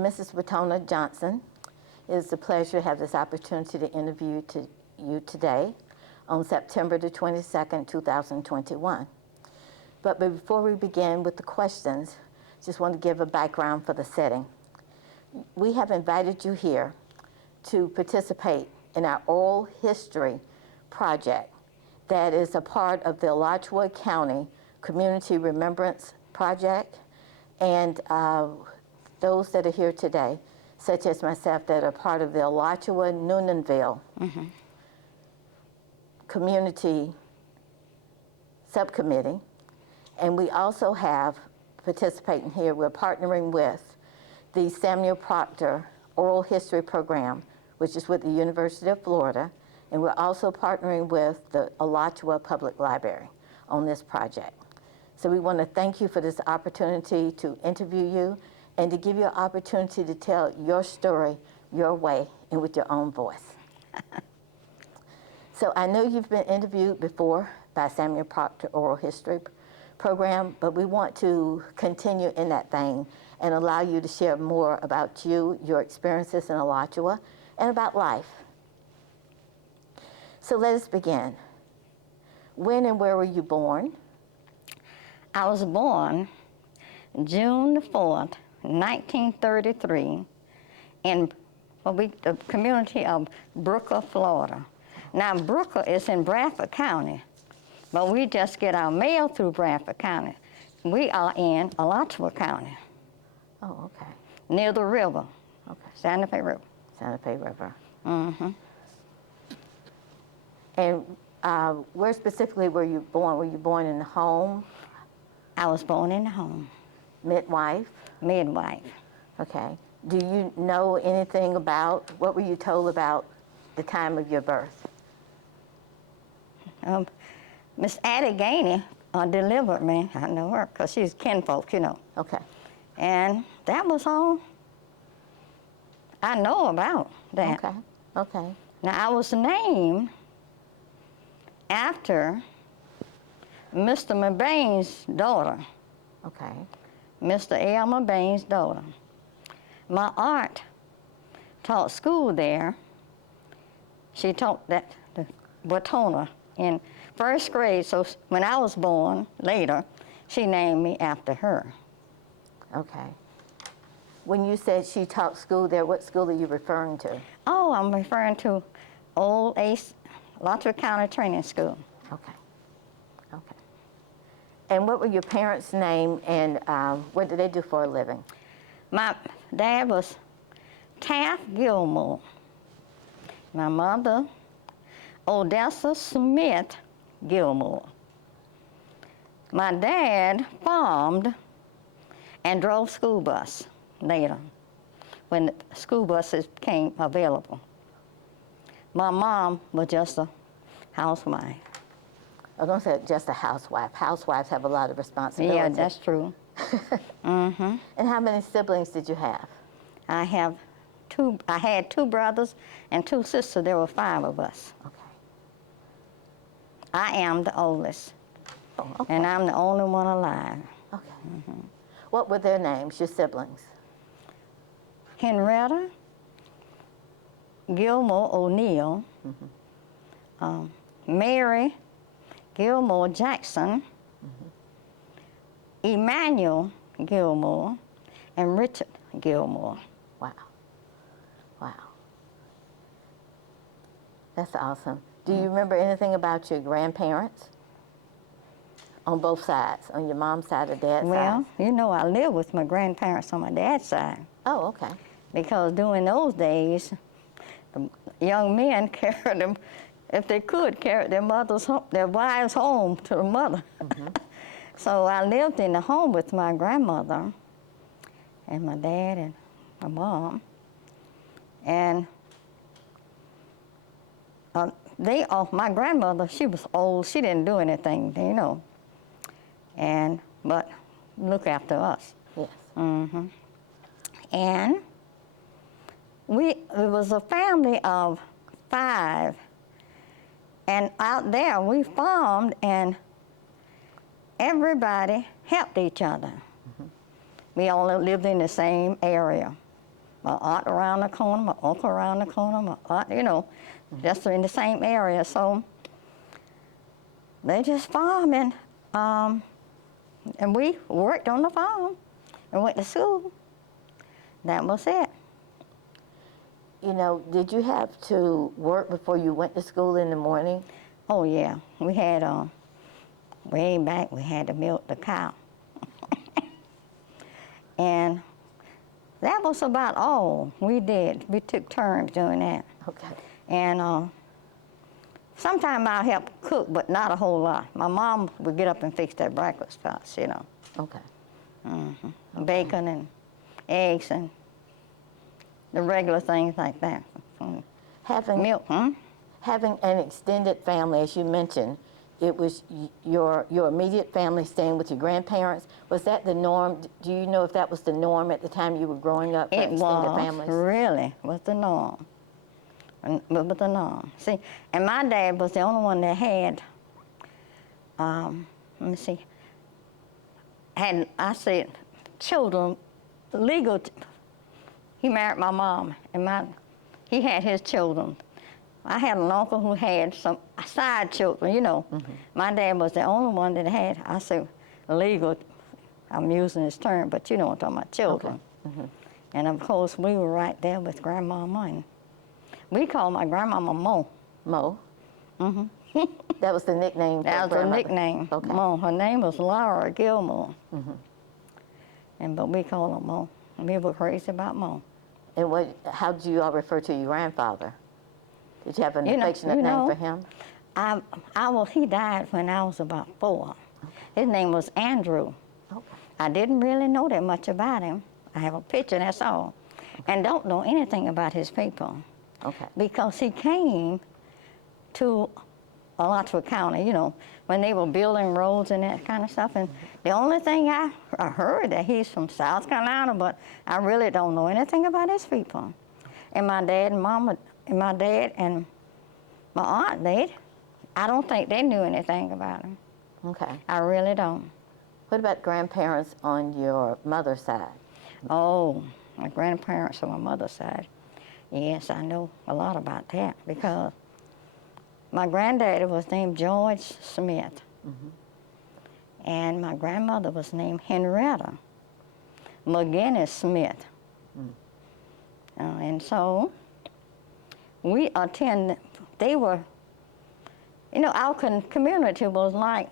Mrs. Wetona Johnson. It is a pleasure to have this opportunity to interview you today on September the 22nd, 2021. But before we begin with the questions, just want to give a background for the setting. We have invited you here to participate in our oral history project that is a part of the Alachua County Community Remembrance Project, and those that are here today, such as myself, that are part of the Alachua Newnansville Community Subcommittee. And we also have, participating here, we're partnering with the Samuel Proctor Oral History Program, which is with the University of Florida, and we're also partnering with the Alachua Public Library on this project. So we want to thank you for this opportunity to interview you and to give you an opportunity to tell your story your way and with your own voice. So I know you've been interviewed before by Samuel Proctor Oral History Program, but we want to continue in that vein and allow you to share more about you, your experiences in Alachua, and about life. So let us begin. When and where were you born? I was born June the 4th, 1933, in the community of Brooker, Florida. Now, Brooker is in Bradford County, but we just get our mail through Bradford County. We are in Alachua County. Oh, okay. Near the river. Okay. Santa Fe River. Santa Fe River. Mm-hmm. And where specifically were you born? Were you born in the home? I was born in the home. Midwife? Midwife. Okay. Do you know anything about, what were you told about the time of your birth? Miss Addie Gainey delivered me. I know her because she's kinfolk, you know. Okay. And that was all I know about that. Okay. Okay. Now, I was named after Mr. Mabain's daughter. Okay. Mr. L. Mabain's daughter. My aunt taught school there. She taught that the Wetona in first grade, so when I was born later, she named me after her. Okay. When you said she taught school there, what school are you referring to? Oh, I'm referring to Old Ace, Alachua County Training School. Okay. Okay. And what were your parents' name, and what did they do for a living? My dad was Taft Gilmore. My mother, Odessa Smith Gilmore. My dad farmed and drove school bus later when the school buses became available. My mom was just a housewife. I don't say just a housewife. Housewives have a lot of responsibility. Yeah, that's true. Mm-hmm. And how many siblings did you have? I had two brothers and two sisters. There were 5 of us. Okay. I am the oldest, Oh, okay. and I'm the only one alive. Okay. What were their names, your siblings? Henrietta Gilmore O'Neill, Mary Gilmore Jackson, Emmanuel Gilmore, and Richard Gilmore. Wow. Wow. That's awesome. Do you remember anything about your grandparents? On both sides, on your mom's side or dad's side? Well, you know, I lived with my grandparents on my dad's side. Oh, okay. Because during those days, the young men carried them, if they could, carried their wives home to the mother. So I lived in the home with my grandmother and my dad and my mom. And my grandmother, she was old. She didn't do anything, you know, but look after us. Yes. And it was a family of 5. And out there, we farmed, and everybody helped each other. We all lived in the same area. my aunt around the corner, my uncle around the corner, my aunt, you know, just in the same area. So they just farming, and we worked on the farm and went to school. That was it. You know, did you have to work before you went to school in the morning? Oh yeah, we had way back we had to milk the cow, and that was about all we did. We took turns doing that. Okay. And sometimes I'll help cook, but not a whole lot. My mom would get up and fix that breakfast for us, you know. Okay. Bacon and eggs and the regular things like that. Having Milk, having an extended family, as you mentioned, it was your immediate family staying with your grandparents. Was that the norm? Do you know if that was the norm at the time you were growing up for It extended was, families? really, was the norm. Was the norm. See, and my dad was the only one that had, let me see, had, I said, children, legal. He married my mom, and he had his children. I had an uncle who had some side children, you know. My dad was the only one that had, I say, legal, I'm using this term, but you know what I'm talking about, children. Okay. And of course, we were right there with Grandmama, and we called my grandmama Mo. Mo? That was the nickname for That was her grandmother? nickname, Okay. Mo. Her name was Laura Gilmore. But we called her Mo. We were crazy about Mo. And how did you all refer to your grandfather? Did you have an affectionate name for him? He died when I was about 4. His name was Andrew. Okay. I didn't really know that much about him. I have a picture, that's all. And don't know anything about his people. Okay. Because he came to Alachua County, you know, when they were building roads and that kind of stuff. And the only thing I heard that he's from South Carolina, but I really don't know anything about his people. And my dad and mama, and my dad and my aunt, I don't think they knew anything about him. Okay. I really don't. What about grandparents on your mother's side? Oh, my grandparents on my mother's side. Yes, I know a lot about that because my granddaddy was named George Smith. And my grandmother was named Henrietta McGinnis Smith. And so we they were, you know, our community was like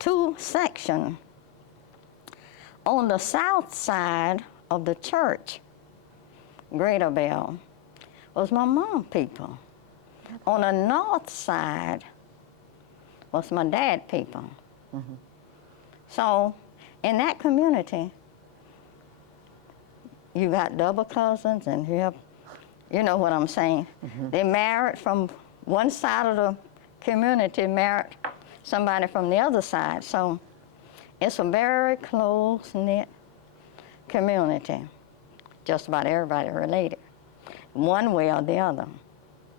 2 sections. On the south side of the church, Greater Bell, was my mom people. On the north side was my dad people. So in that community, you got double cousins and you know what I'm saying. They married from one side of the community, married somebody from the other side. So it's a very close-knit community. Just about everybody related, one way or the other.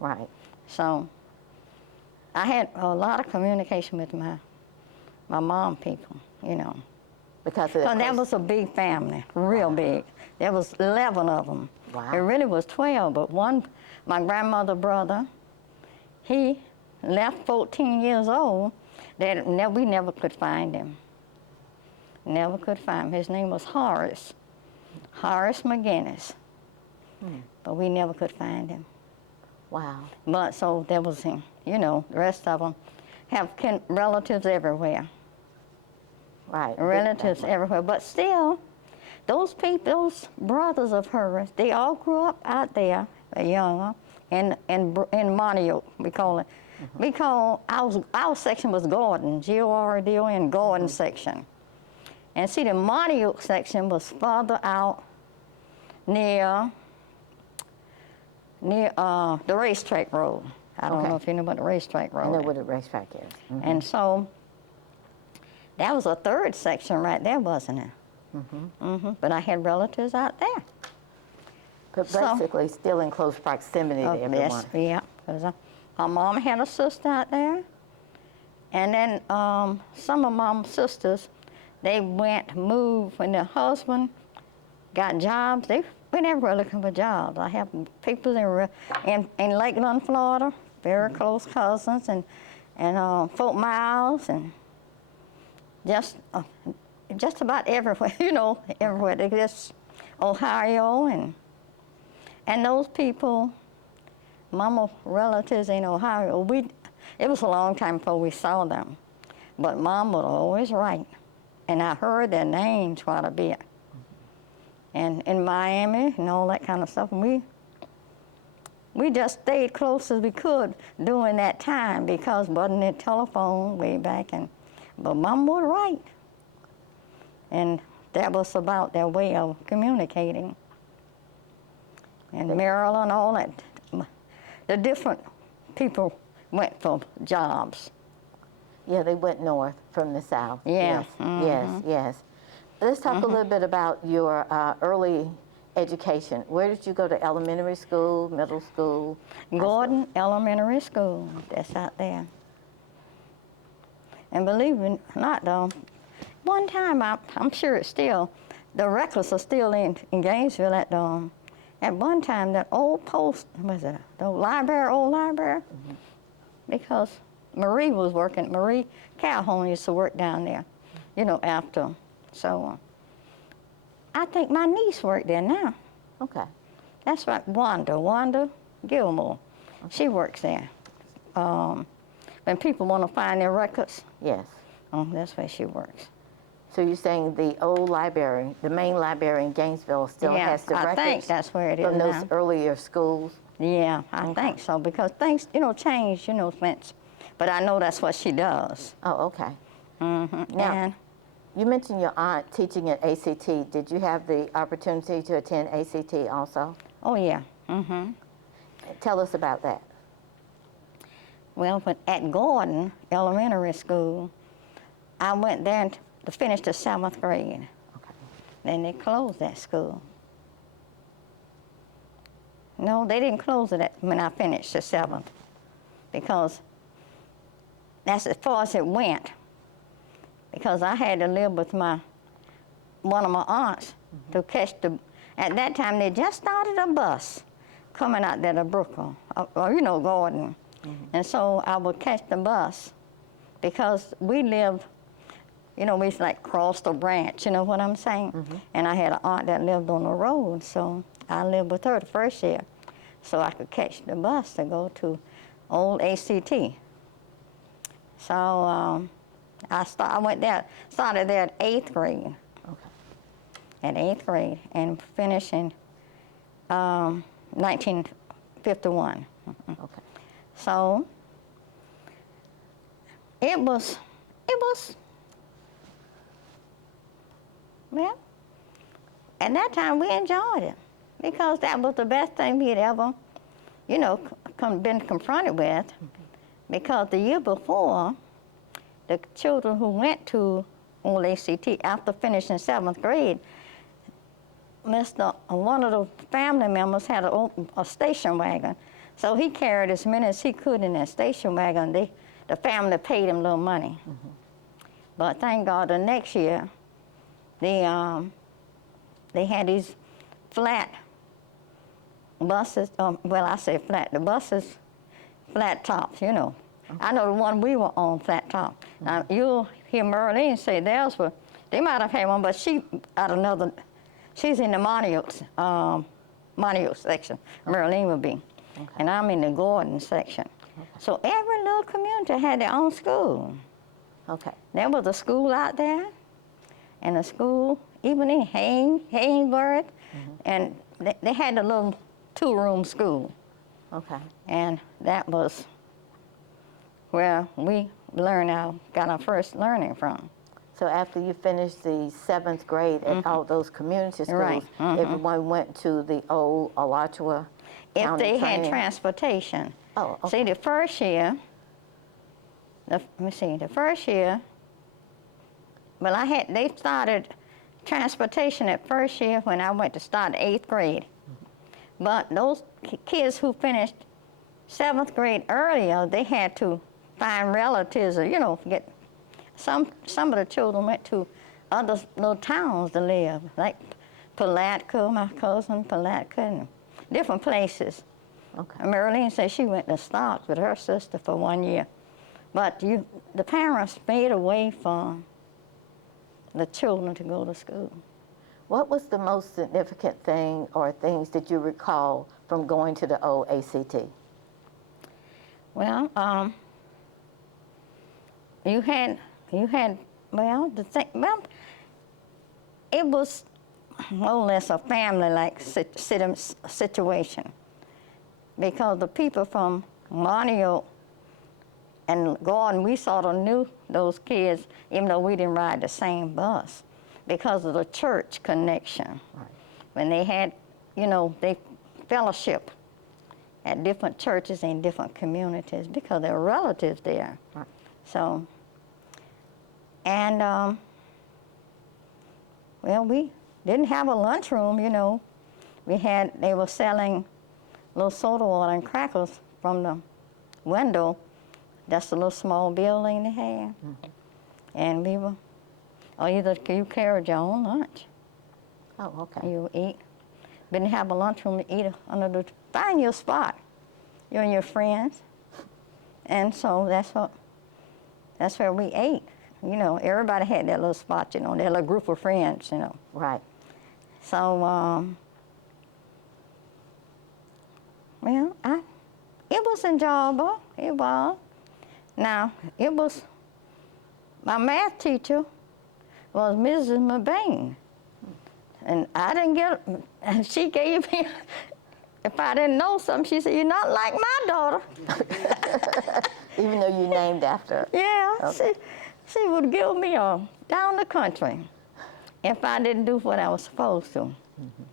Right. So I had a lot of communication with my mom people, you know. Because So that was a big family, real big. There was 11 of them. Wow. It really was 12, but my grandmother's brother, he left 14 years old. We never could find him. Never could find him. His name was Horace McGinnis. But we never could find him. Wow. But so there was him. You know, the rest of them have relatives everywhere. Right. Relatives everywhere. But still, those brothers of hers, they all grew up out there, younger, in Monteoke, we call it. We call, our section was Gordon, G-O-R-D-O-N, Gordon section. And see, the Monteoke section was farther out near the racetrack road. I don't know if you know what the racetrack road is. I know what a racetrack is. And so that was a 3rd section right there, wasn't it? But I had relatives out there. But basically still in close proximity to everyone. Yes, yeah. Because my mom had a sister out there. And then some of mom's sisters, they moved when their husband got jobs. we never were looking for jobs. I have people in Lakeland, Florida, very close cousins, and Fort Miles, and just about everywhere, you know, everywhere. They just Ohio, and those people, Mama relatives in Ohio, it was a long time before we saw them, but Mom was always right, and I heard their names quite a bit. And in Miami and all that kind of stuff, and we just stayed close as we could during that time because wasn't it telephone way back, but Mom was right. And that was about their way of communicating. And Maryland, all that, the different people went for jobs. Yeah, they went north from the south. Yeah. Yes, yes. Let's talk a little bit about your early education. Where did you go to elementary school, middle school? Gordon Elementary School, that's out there. And believe it or not, though, one time, I'm sure it's still, the records are still in Gainesville at one time, that old post, was it, the old library, because Marie Calhoun used to work down there, you know, after. So I think my niece worked there now. Okay. That's right, Wanda Gilmore. Okay. She works there. When people want to find their records. Yes. That's where she works. So you're saying the old library, the main library in Gainesville still has the records? I think that's where it is from those now. earlier schools? Yeah, I think so, because things, you know, change, you know, since. But I know that's what she does. Oh, okay. Mm-hmm. Now, And you mentioned your aunt teaching at ACT. Did you have the opportunity to attend ACT also? oh, yeah. Mm-hmm. Tell us about that. Well, but at Gordon Elementary School, I went there to finish the 7th grade. Okay. Then they closed that school. No, they didn't close it when I finished the 7th, because that's as far as it went. Because I had to live with one of my aunts to catch at that time they just started a bus coming out there to Brooklyn, or you know, Gordon. And so I would catch the bus because we lived, you know, we like crossed a branch, you know what I'm saying? And I had an aunt that lived on the road, so I lived with her the first year, so I could catch the bus to go to old ACT. So I went there, started there at 8th grade. Okay. At 8th grade, and finished in 1951. Okay. So it was, well, at that time we enjoyed it because that was the best thing we had ever, you know, been confronted with. Because the year before, the children who went to old ACT after finishing 7th grade, one of the family members had a station wagon. So he carried as many as he could in that station wagon. The family paid him a little money. But thank God the next year, they had these flat buses, well, I say flat, the buses, flat tops, you know. I know the one we were on, flat top. Now, you'll hear Merlene say theirs were, they might have had one, but she's in the Monio section, Merlene would be. Okay. And I'm in the Gordon section. Okay. So every little community had their own school. Okay. There was a school out there, and a school, even in Haynesburg, and they had a little 2-room school. Okay. And that was where we got our first learning from. So after you finished the 7th grade at all those community schools, right. Everyone went to the old Alachua if County they training. had transportation. Oh, okay. See, the first year, well, they started transportation at first year when I went to start 8th grade. But those kids who finished 7th grade earlier, they had to find relatives, or, you know, get some of the children went to other little towns to live, like Palatka, my cousin Palatka, and different places. Okay. Marilyn said she went to Stocks with her sister for 1 year. But the parents made a way for the children to go to school. What was the most significant thing or things that you recall from going to the OACT? Well, you had, well, it was more or less a family-like situation, because the people from Moneo and Gordon, we sort of knew those kids, even though we didn't ride the same bus, because of the church connection. Right. When they had, they fellowship at different churches in different communities because there were relatives there. Right. So, and, well, we didn't have a lunchroom, they were selling little soda water and crackers from the window. That's a little small building they had. Mm-hmm. And we were, or either you carried your own lunch. Oh, okay. You eat. Didn't have a lunchroom to eat find your spot, you and your friends. And so that's where we ate. Everybody had their little spot, their little group of friends, Right. So, well, it was enjoyable, it was. Now, my math teacher was Mrs. McBain. And I didn't and she gave me, if I didn't know something, she said, "You're not like my daughter." Even though you named after her. Yeah, Okay. she would give me down the country if I didn't do what I was supposed to. Mm-hmm.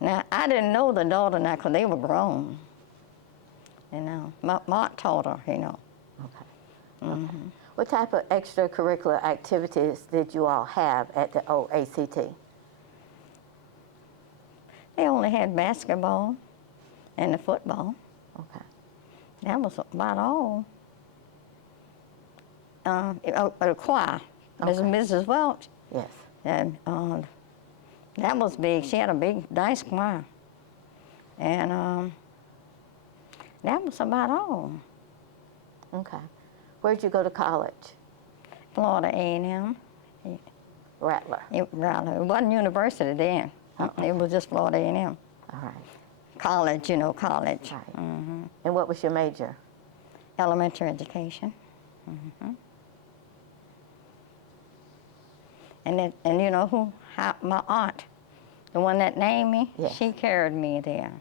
Now, I didn't know the daughter now because they were grown. Mark taught her, Okay. Mm-hmm. What type of extracurricular activities did you all have at the OACT? They only had basketball and the football. Okay. That was about all. A choir, Okay. Mrs. Welch. Yes. And that was big. She had a big, nice choir. And that was about all. Okay. Where'd you go to college? Florida A&M. Rattler. Rattler. It wasn't university then. It was just Florida A&M. All right. College, college. Right. Mm-hmm. And what was your major? Elementary education. Mm-hmm. And my aunt, the one that named me, Yes. She carried me there.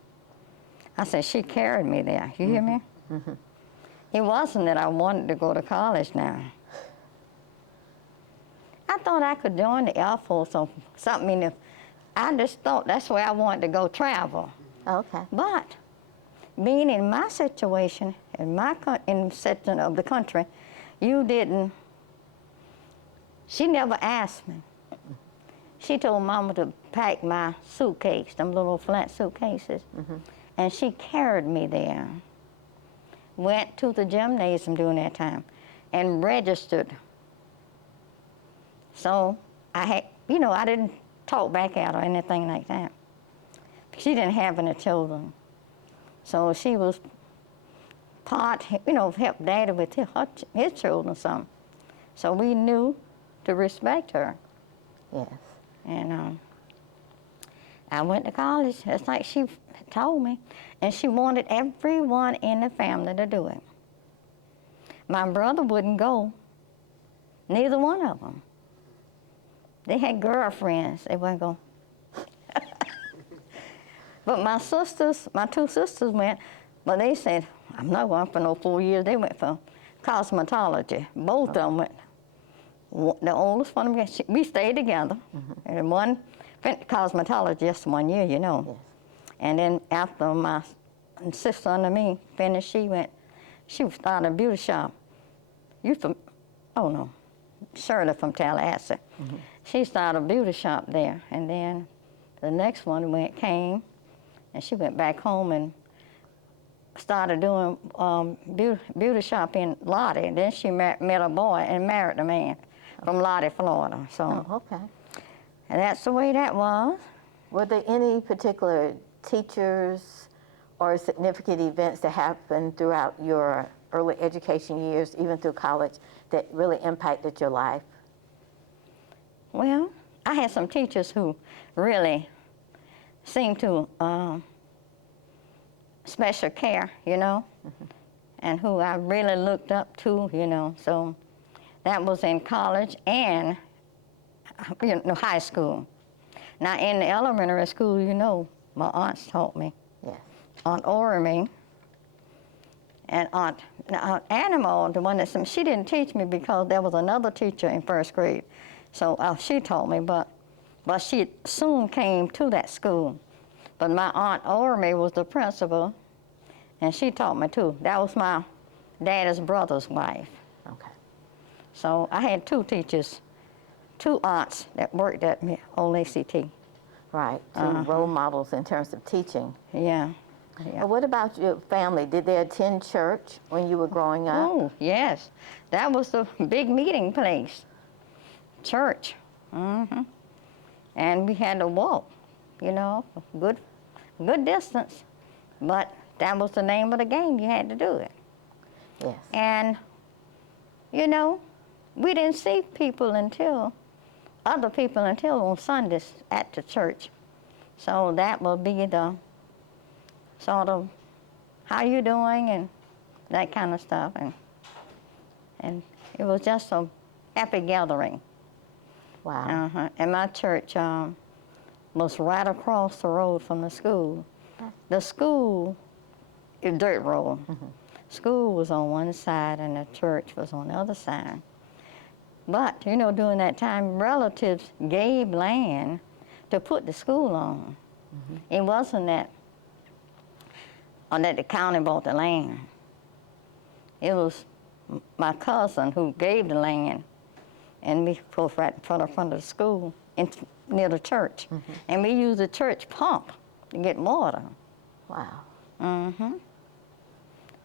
I said, she carried me there. You hear me? Mm-hmm. It wasn't that I wanted to go to college now. I thought I could join the Air Force or something. I just thought that's where I wanted to go travel. Okay. But being in my situation, in the section of the country, she never asked me. She told Mama to pack my suitcase, them little flat suitcases, and she carried me there. Went to the gymnasium during that time and registered. So I didn't talk back at her or anything like that. She didn't have any children. So she was helped Daddy with his children some. So we knew to respect her. Yes. And I went to college, just like she told me, and she wanted everyone in the family to do it. My brother wouldn't go, neither one of them. They had girlfriends, they wouldn't go. But my two sisters went, but they said, I'm not going for no 4 years. They went for cosmetology. Both of them went. The oldest one, we stayed together. And one went to cosmetology just 1 year, Yes. And then after my sister under me finished, she started a beauty shop. Shirley from Tallahassee. She started a beauty shop there. And then the next one came, and she went back home and started doing beauty shop in Lottie. And then she met a boy and married a man from Lottie, Florida. So, Oh, okay. and that's the way that was. Were there any particular teachers or significant events that happened throughout your early education years, even through college, that really impacted your life? Well, I had some teachers who really seemed to special care, you know, and who I really looked up to, you know. So that was in college and high school. Now in the elementary school, you know, my aunts taught me. Yes. Aunt Ormy and Aunt Animal, the one that she didn't teach me because there was another teacher in first grade. So she taught me, but she soon came to that school. But my Aunt Ormy was the principal, and she taught me too. That was my daddy's brother's wife. Okay. So I had two teachers, two aunts that worked at me, old ACT. Right, two role models in terms of teaching. Yeah. Yeah. What about your family? Did they attend church when you were growing up? Oh, yes. That was the big meeting place, church. And we had to walk, you know, good distance. But that was the name of the game. You had to do it. Yes. And, you know, we didn't see other people until on Sundays at the church. So that would be the sort of, how you doing, and that kind of stuff. And it was just a happy gathering. Wow. And my church was right across the road from the school. The school is dirt road. School was on one side and the church was on the other side. But, you know, during that time, relatives gave land to put the school on. It wasn't that the county bought the land. It was my cousin who gave the land, and we put right in front of the school, near the church. And we used the church pump to get water. Wow.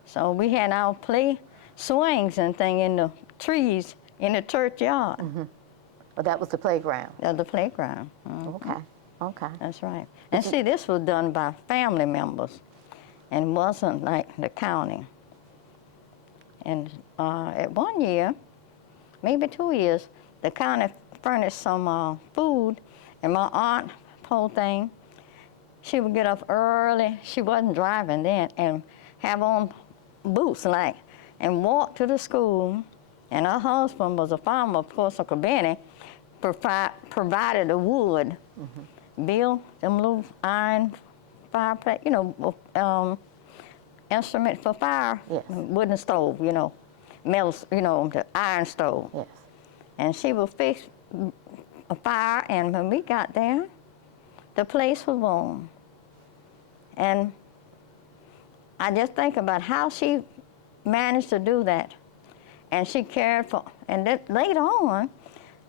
So we had our play swings and thing in the trees in the churchyard. Well, that was the playground. The playground. Okay. Okay. That's right. And see, this was done by family members, and wasn't like the county. And at 1 year, maybe 2 years, the county furnished some food, and my aunt, whole thing, she would get up early, she wasn't driving then, and have on boots and walk to the school. And her husband was a farmer, of course, Uncle Benny, provided the wood, built them little iron fireplace, you know, instrument for fire, Yes. wooden stove, you know, metal, you know, the iron stove. Yes. And she would fix a fire, and when we got there, the place was warm. And I just think about how she managed to do that. And she cared for, and then later on,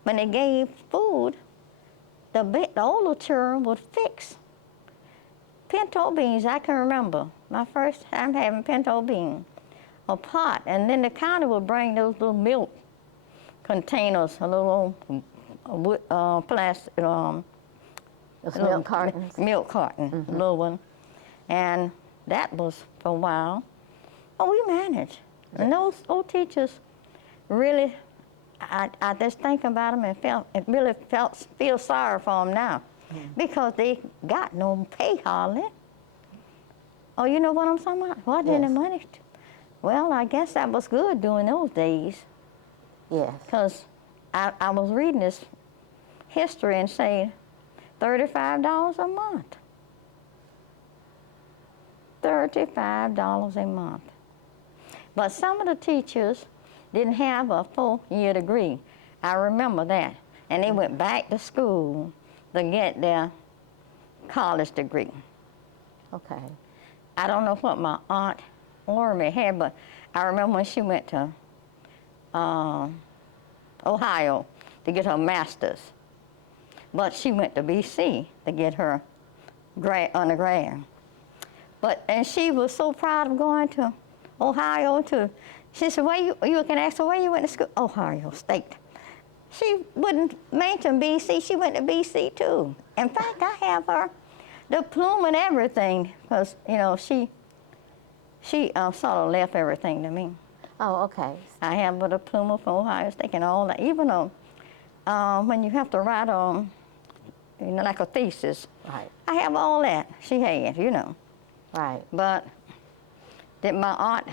when they gave food, the older children would fix pinto beans. I can remember my first time having pinto beans, a pot, and then the county would bring those little milk containers, a little wood, plastic, Those milk cartons. Milk carton, little one, and that was for a while. But we managed, and those old teachers really. I just think about them and feel sorry for them now, because they got no pay hardly. Oh, you know what I'm talking about? What did the money? Well, I guess that was good during those days. Yes. Because I was reading this history and saying $35 a month. $35 a month. But some of the teachers didn't have a 4-year degree. I remember that. And they went back to school to get their college degree. Okay. I don't know what my Aunt Ormy had, but I remember when she went to Ohio to get her master's. But she went to BC to get her undergrad. And she was so proud of going to Ohio she said, you can ask her where you went to school? Ohio State. she wouldn't mention BC. She went to BC too. In fact, I have her diploma and everything, because, you know, she sort of left everything to me. Oh, okay. I have a diploma from Ohio State and all that. Even when you have to write you know, like a thesis. Right. I have all that she had, you know. Right. But my aunt,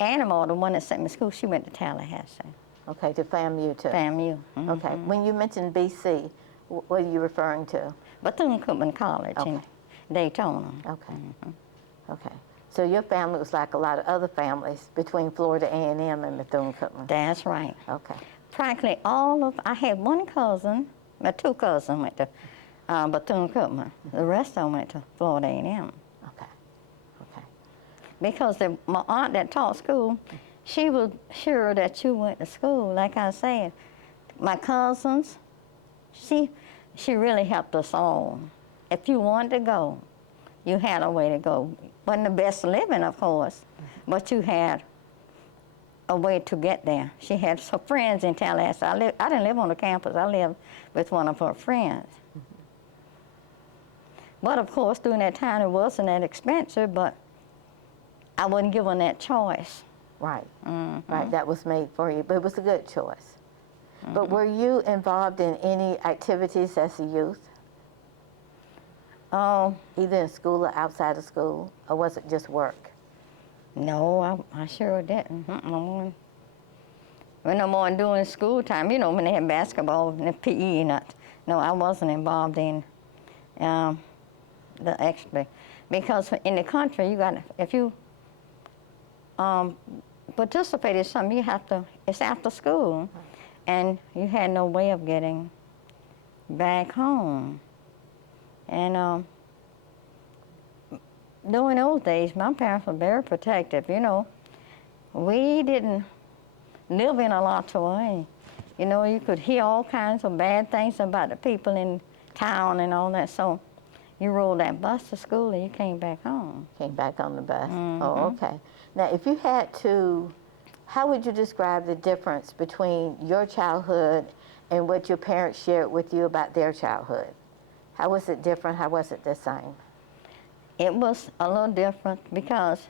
Animal, the one that sent me to school, she went to Tallahassee. Okay, to FAMU too. FAMU. Okay. When you mentioned BC, what are you referring to? Bethune-Cookman College in Daytona. Okay. Okay. So your family was like a lot of other families between Florida A&M and Bethune-Cookman. That's right. Okay. Practically I had one cousin, my two cousins went to Bethune-Cookman. The rest of them went to Florida A&M. Okay. Okay. Because my aunt that taught school, she was sure that you went to school. Like I said, my cousins, she really helped us all. If you wanted to go, you had a way to go. Wasn't the best living, of course, but you had a way to get there. She had some friends in Tallahassee. I didn't live on the campus. I lived with one of her friends. But of course, during that time, it wasn't that expensive, but I wasn't given that choice. Right. Right. That was made for you, but it was a good choice. But were you involved in any activities as a youth? Oh, Either in school or outside of school, or was it just work? no, I sure didn't. When no more doing school time, you know, when they had basketball and PE, no, I wasn't involved in the extra. Because in the country, if you participate in something, it's after school. And you had no way of getting back home. And during those days, my parents were very protective, you know. We didn't live in Alachua. You know, you could hear all kinds of bad things about the people in town and all that. So you rode that bus to school and you came back home. Came back on the bus. Oh, okay. Now, if you had to, how would you describe the difference between your childhood and what your parents shared with you about their childhood? How was it different? How was it the same? It was a little different because,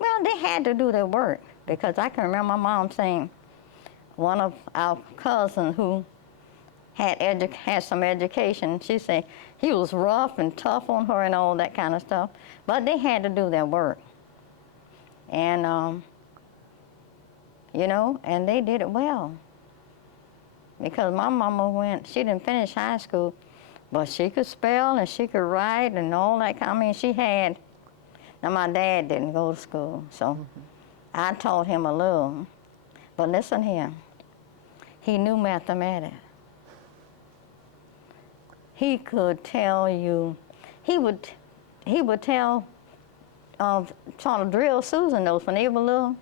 well, they had to do their work. Because I can remember my mom saying, one of our cousins who had some education, she said he was rough and tough on her and all that kind of stuff. But they had to do their work. And, you know, and they did it well. Because my mama she didn't finish high school, but she could spell and she could write and all that. I mean, now my dad didn't go to school, so I taught him a little. But listen here, he knew mathematics. He could tell you, he would tell, trying to drill Susan those when they were little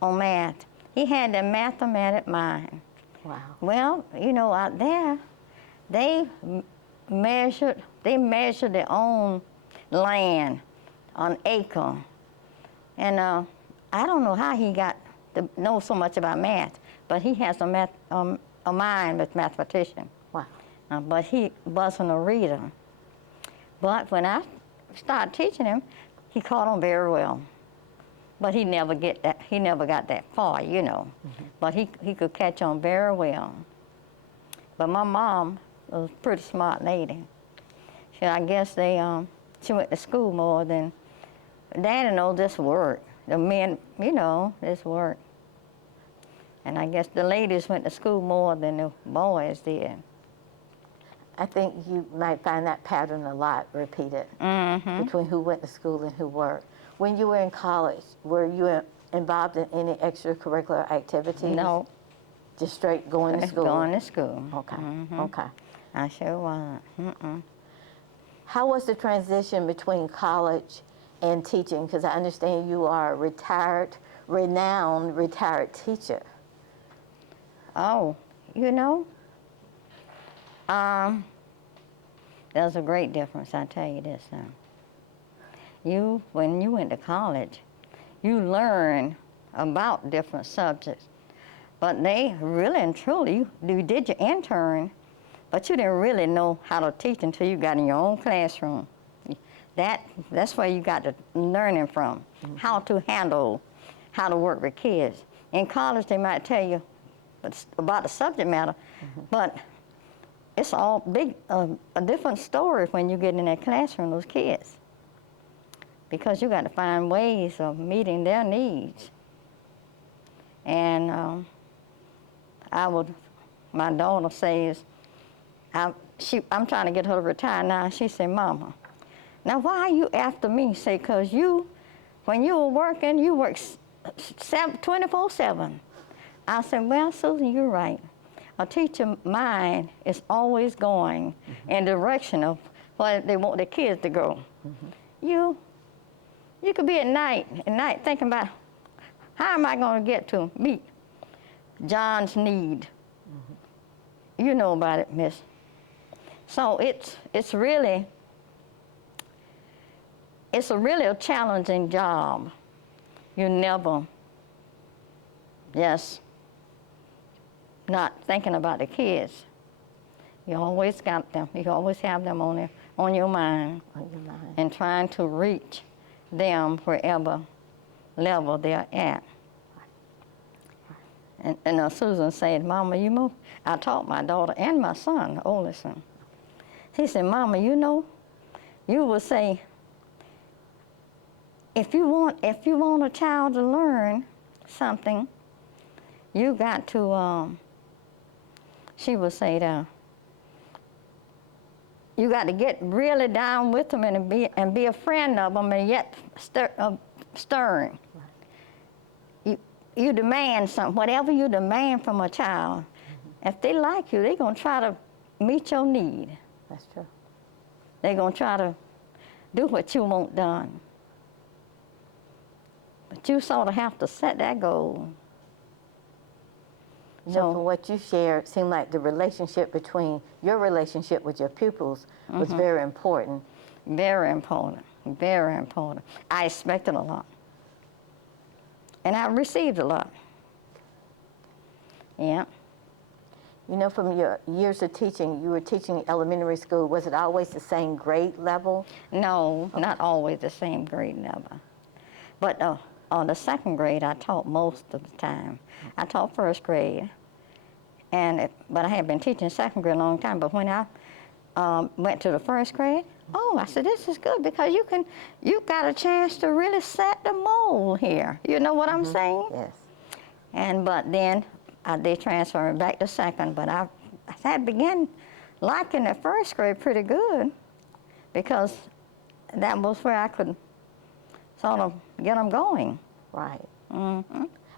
on math. He had the mathematic mind. Wow. Well, you know, out there, they measured their own land, an acre. And I don't know how he got to know so much about math, but he has a mind with mathematician. Wow. But he wasn't a reader. But when I started teaching him, he caught on very well. But he never got that far, you know. But he could catch on very well. But my mom was a pretty smart lady. I guess she went to school more than Daddy knows this work. The men, you know, this work. And I guess the ladies went to school more than the boys did. I think you might find that pattern a lot repeated between who went to school and who worked. When you were in college, were you involved in any extracurricular activities? No. Just straight going to school? Going to school. Okay, okay. I sure wasn't. How was the transition between college and teaching? Because I understand you are a renowned retired teacher. Oh, you know, there's a great difference, I tell you this now. When you went to college, you learn about different subjects. But they really and truly, you did your intern, but you didn't really know how to teach until you got in your own classroom. That's where you got the learning from, how to handle, how to work with kids. In college, they might tell you about the subject matter, but it's all a different story when you get in that classroom, those kids, because you got to find ways of meeting their needs. And my daughter says, I'm trying to get her to retire now. She said, Mama, now why are you after me? Say, because when you were working, you worked 24/7. I said, well, Susan, you're right. A teacher's mind is always going in the direction of where they want the kids to go. You could be at night thinking about, how am I going to get to meet John's need? You know about it, Miss. So it's really a challenging job. You never just not thinking about the kids. You always got them. You always have them on your mind. And trying to reach them wherever level they're at. And Susan said, Mama, I taught my daughter and my son, the oldest son. He said, Mama, you would say, if you want a child to learn something, you got to, she would say that, you got to get really down with them and be a friend of them, and yet stern. You demand something, whatever you demand from a child, if they like you, they're going to try to meet your need. That's true. They're going to try to do what you want done. But you sort of have to set that goal. So from what you shared, it seemed like your relationship with your pupils was very important. Very important, very important. I expected a lot. And I received a lot. Yeah. You know, from your years of teaching, you were teaching elementary school. Was it always the same grade level? No, not always the same grade level. But on the second grade, I taught most of the time. I taught first grade, but I had been teaching second grade a long time. But when I went to the first grade, I said, this is good, because you got a chance to really set the mold here. You know what I'm saying? Yes. But then they transferred me back to second, but I began liking the first grade pretty good, because that was where I could sort of get them going. Right.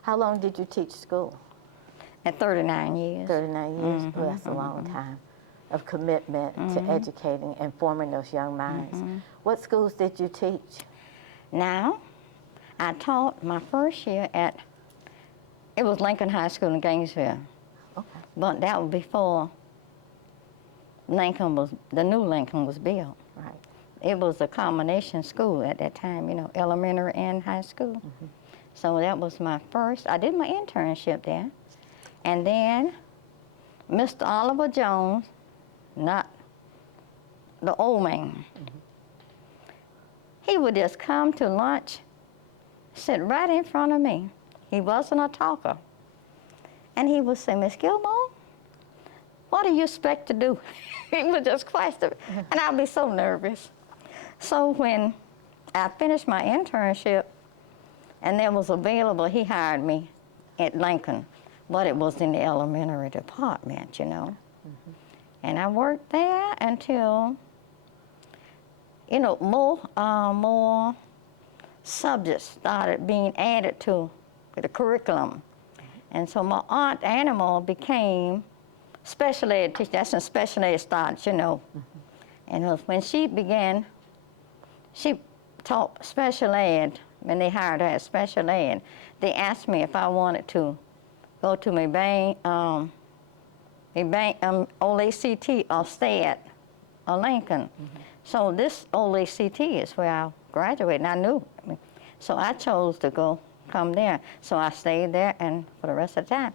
How long did you teach school? At 39 years. 39 years? Oh, that's a long time of commitment to educating and forming those young minds. What schools did you teach? Now, I taught my first year it was Lincoln High School in Gainesville. Okay. But that was before the new Lincoln was built. Right. It was a combination school at that time, elementary and high school. So that was my first. I did my internship there. And then Mr. Oliver Jones, not the old man, he would just come to lunch, sit right in front of me. He wasn't a talker. And he would say, Miss Gilmore, what do you expect to do? He would just question me, and I'd be so nervous. So when I finished my internship and that was available, he hired me at Lincoln, but it was in the elementary department, And I worked there until, more subjects started being added to the curriculum. And so my aunt Animal became special ed teacher. That's when special ed starts, And it was when she taught special ed. When they hired her at special ed, they asked me if I wanted to go to my OACT or stay at Lincoln. So this OACT is where I graduated, and I knew. So I chose to come there. So I stayed there and for the rest of the time.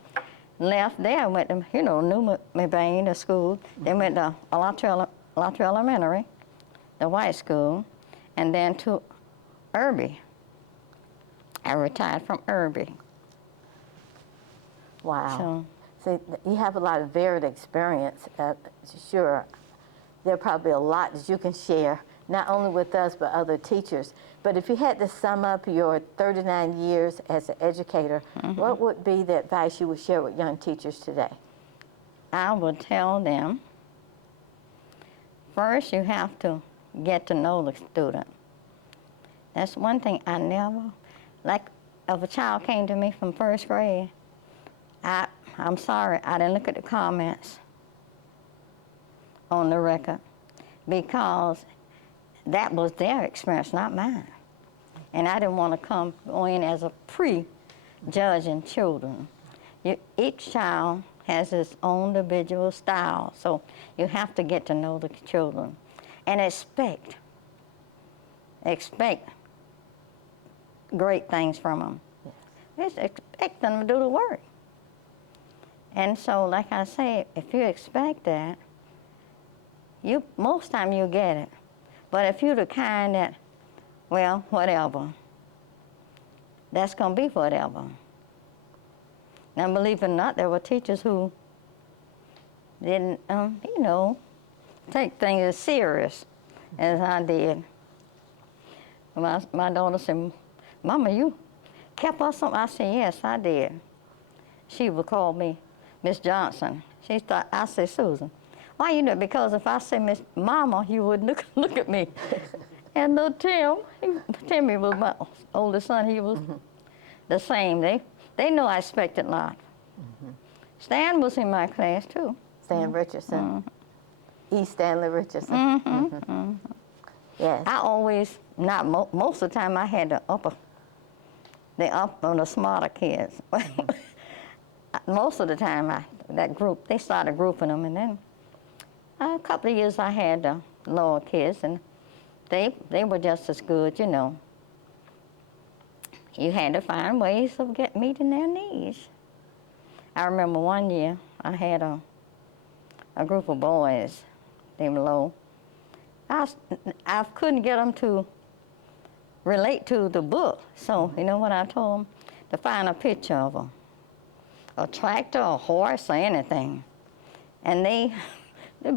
left there, went to, Newnansville, the school. Then went to Alachua Elementary, the white school, and then to Irby. I retired from Irby. Wow. See, you have a lot of varied experience. Sure, there are probably a lot that you can share, not only with us, but other teachers. But if you had to sum up your 39 years as an educator, what would be the advice you would share with young teachers today? I would tell them, first you have to get to know the student. That's one thing I never, like if a child came to me from first grade, I'm sorry, I didn't look at the comments on the record because that was their experience, not mine. And I didn't want to go in as a pre-judging children. Each child has its own individual style, so you have to get to know the children and expect great things from them. Just expect them to do the work. And so, like I say, if you expect that, most time you get it. But if you're the kind that, well, whatever, that's going to be whatever. Now, believe it or not, there were teachers who didn't, take things as serious as I did. My daughter said, "Mama, you kept us something?" I said, "Yes, I did." She would call me Miss Johnson. I said, "Susan, why you know?" Because if I say Miss Mama, you wouldn't look at me. And little Timmy was my oldest son. He was the same. They know I expected a lot. Stan was in my class too. Stan Richardson. E. Stanley Richardson. Yes. I always, not most of the time, I had the up on the smarter kids. Most of the time, that group, they started grouping them, and then a couple of years I had the lower kids, and they were just as good, You had to find ways of meeting their needs. I remember one year I had a group of boys, they were low. I couldn't get them to relate to the book, so you know what I told them? To find a picture of a tractor, a horse, or anything. And they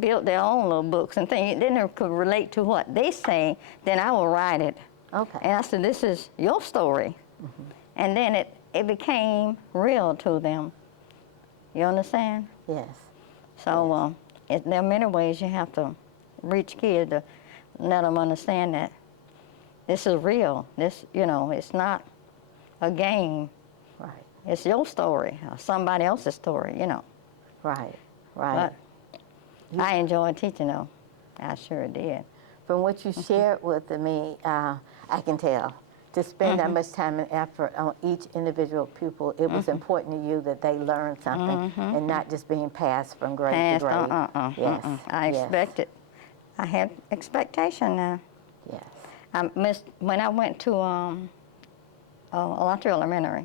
built their own little books and things. Then they could relate to what they say, then I will write it. Okay. And I said, "This is your story." And then it became real to them. You understand? Yes. So there are many ways you have to reach kids to let them understand that this is real. This, it's not a game. Right. It's your story or somebody else's story, Right. But I enjoyed teaching, though. I sure did. From what you shared with me, I can tell. To spend that much time and effort on each individual pupil, it was important to you that they learn something and not just being passed from grade to grade. Yes. I expected. I had expectation now. Yes. When I went to Alachua Elementary,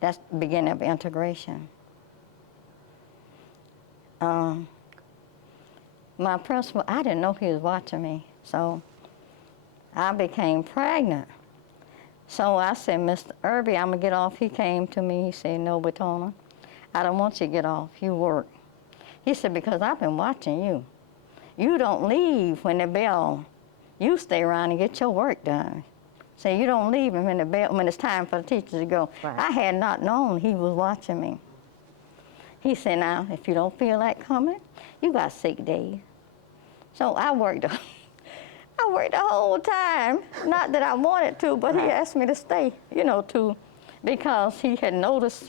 that's the beginning of integration. My principal, I didn't know he was watching me, so I became pregnant. So I said, "Mr. Irby, I'm going to get off." He came to me, he said, "No, Wetona, I don't want you to get off, you work." He said, "Because I've been watching you. You don't leave when the bell, you stay around and get your work done. So you don't leave him when it's time for the teacher to go." Right. I had not known he was watching me. He said, "Now, if you don't feel like coming, you got sick days." So I worked the whole time. Not that I wanted to, but he asked me to stay, because he had noticed,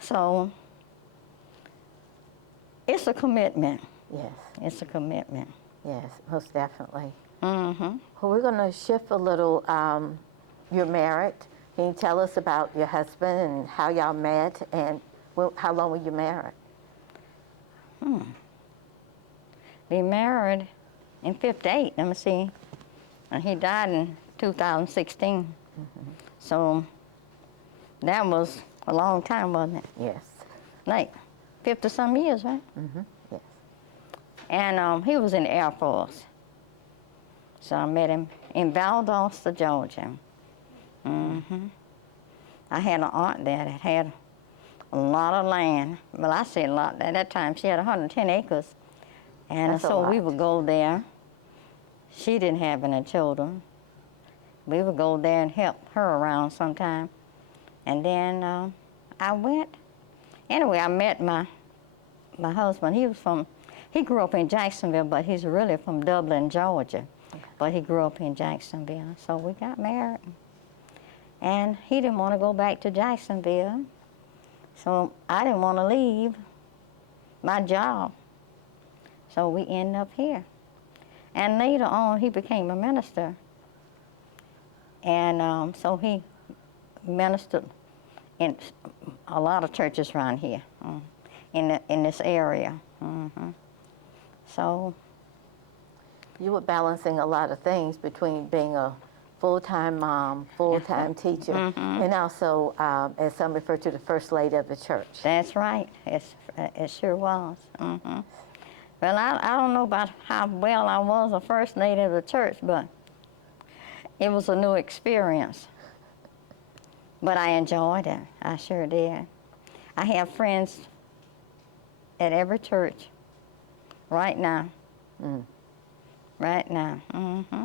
So it's a commitment. Yes. It's a commitment. Yes, most definitely. Mm-hmm. Well, we're going to shift a little. You're married. Can you tell us about your husband and how y'all met and how long were you married? We married in 58, let me see. And he died in 2016. So that was a long time, wasn't it? Yes. like 50-some years, right? Mm-hmm. Yes. And he was in the Air Force. So I met him in Valdosta, Georgia. Mm-hmm. I had an aunt there that had a lot of land. Well, I say a lot. At that time, she had 110 acres. And That's a so we lot. would go there. She didn't have any children. We would go there and help her around sometime. And then I went. Anyway, I met my husband. He grew up in Jacksonville, but he's really from Dublin, Georgia. Okay. But he grew up in Jacksonville. So we got married. And he didn't want to go back to Jacksonville. So I didn't want to leave my job. So we ended up here. And later on, he became a minister. And so he ministered in a lot of churches around here, in this area. Mm-hmm. So. You were balancing a lot of things between being a full-time mom, full-time teacher, and also, as some refer to, the First Lady of the church. That's right. It sure was. Mm-hmm. Well, I don't know about how well I was a First Lady of the church, but it was a new experience. But I enjoyed it. I sure did. I have friends at every church right now. Mm. Right now. Mm-hmm.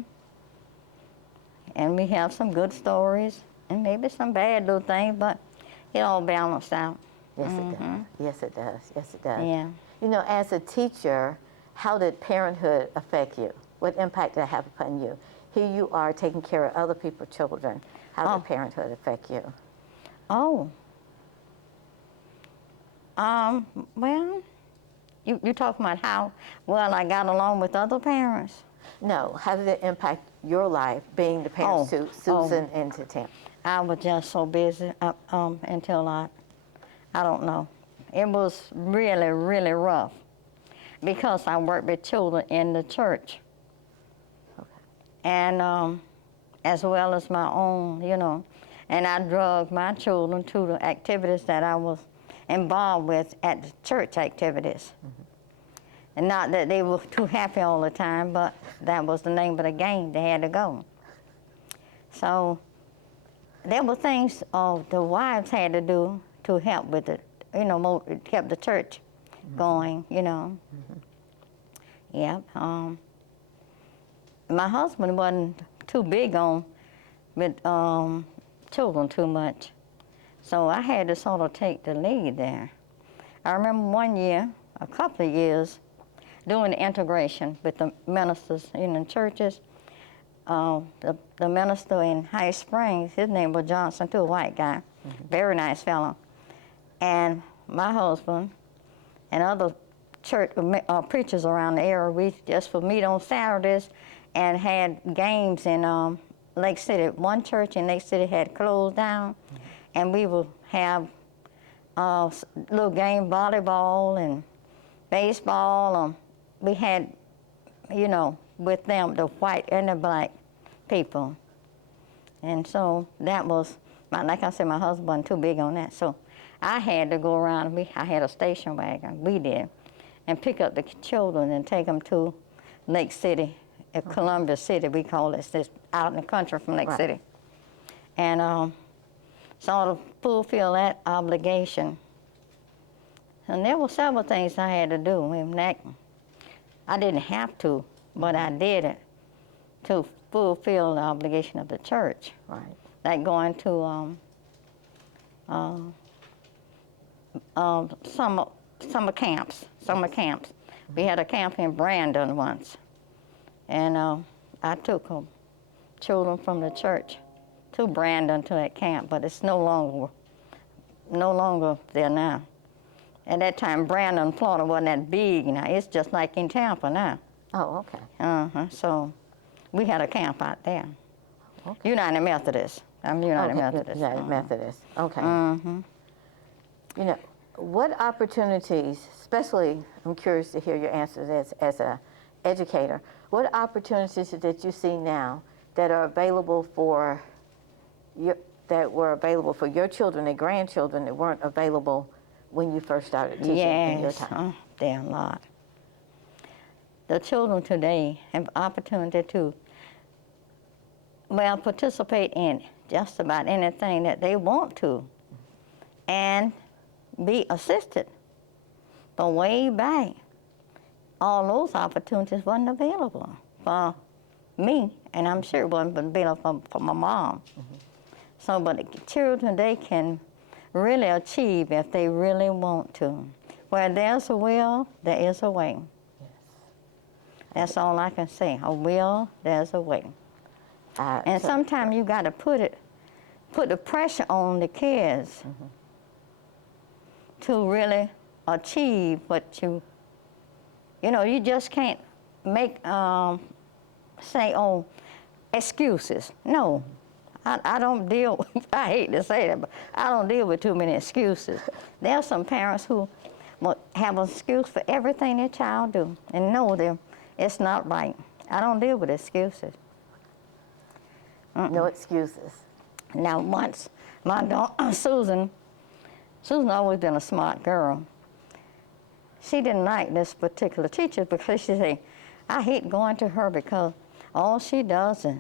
And we have some good stories and maybe some bad little things, but it all balanced out. Yes, it does. Yes, it does. Yes, it does. Yeah. You know, as a teacher, how did parenthood affect you? What impact did it have upon you? Here you are taking care of other people's children. How did parenthood affect you? Oh. Well, you talking about how well I got along with other parents? No, how did it impact your life, being the parents to Susan and to Tim? I was just so busy until I don't know. It was really, really rough because I worked with children in the church. Okay. And as well as my own, you know. And I drug my children to the activities that I was involved with at the church activities. Mm-hmm. And not that they were too happy all the time, but that was the name of the game. They had to go. So there were things the wives had to do to help with it, you know, help the church going, you know. Mm-hmm. Yep. My husband wasn't too big on with children too much. So I had to sort of take the lead there. I remember one year, a couple of years, doing the integration with the ministers in the churches. The minister in High Springs, his name was Johnson, too, a white guy, very nice fellow. And my husband and other church preachers around the area, we just would meet on Saturdays and had games in Lake City. One church in Lake City had closed down, and we would have little game, volleyball and baseball. We had, you know, with them, the white and the black people. And so that was, like I said, my husband wasn't too big on that. So I had to go around, I had a station wagon, we did, and pick up the children and take them to Lake City, Columbia City, we call it, it's out in the country from Lake City. And sort of fulfill that obligation. And there were several things I had to do. I didn't have to, but I did it to fulfill the obligation of the church. Right. Like going to summer camps. We had a camp in Brandon once, and I took children from the church to Brandon to that camp, but it's no longer there now. At that time, Brandon, Florida wasn't that big now. It's just like in Tampa now. Oh, okay. So we had a camp out there. Okay. United Methodist. I'm United Methodist. United Methodist. Okay. You know, what opportunities, especially I'm curious to hear your answers as an educator, what opportunities that you see now that are available for that were available for your children and grandchildren that weren't available when you first started teaching in your time? Yes, there are a lot. The children today have opportunity to, well, participate in just about anything that they want to and be assisted. But way back, all those opportunities wasn't available for me, and I'm sure it wasn't available for my mom. So, but the children, they can really achieve if they really want to. Where there's a will, there is a way. Yes. That's all I can say. A will, there's a way. And So- sometimes you got to put the pressure on the kids to really achieve what you know, you just can't make, say, oh, excuses. No, I don't deal, I hate to say that, but I don't deal with too many excuses. There are some parents who will have an excuse for everything their child do and know them it's not right. I don't deal with excuses. No excuses. Now, once my daughter, Susan always been a smart girl. She didn't like this particular teacher because she said, I hate going to her because all she does is,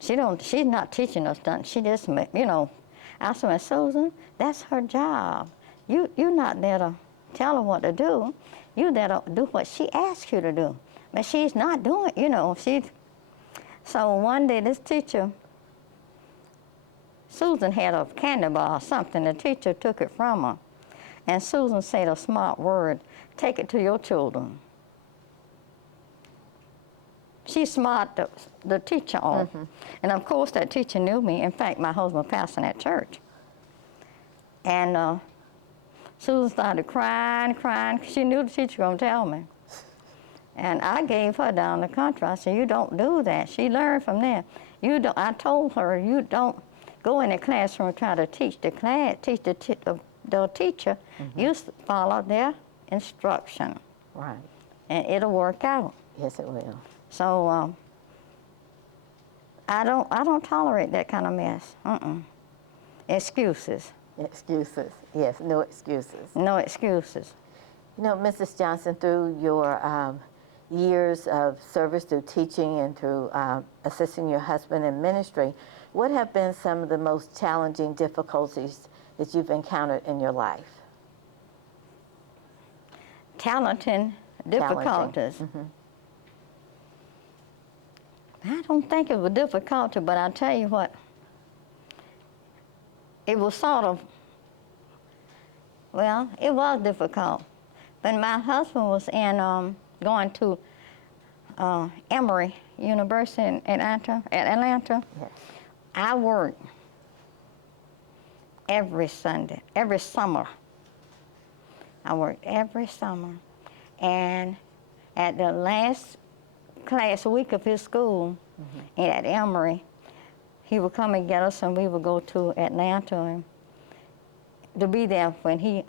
she's not teaching us nothing. She just, you know. I said, Susan, that's her job. You're not there to tell her what to do. You're there to do what she asks you to do. But she's not doing, you know, so one day this teacher, Susan had a candy bar or something. The teacher took it from her. And Susan said a smart word, take it to your children. She smart the teacher off. And of course that teacher knew me. In fact, my husband pastored at church. And Susan started crying. She knew the teacher was gonna tell me. And I gave her down the country. I said, you don't do that. She learned from there. I told her, you don't go in the classroom and try to teach the class, teach the teacher. You follow their instruction. Right. And it'll work out. Yes, it will. So I don't tolerate that kind of mess. Excuses. Excuses. Yes, no excuses. No excuses. You know, Mrs. Johnson, through your years of service through teaching and through assisting your husband in ministry, what have been some of the most challenging difficulties that you've encountered in your life? Challenging difficulties. I don't think it was difficulty, but I'll tell you what, it was sort of, well, it was difficult. When my husband was going to Emory University in Atlanta, Yes. I worked every Sunday, every summer. I worked every summer. And at the last class week of his school at Emory, he would come and get us and we would go to Atlanta and to be there when he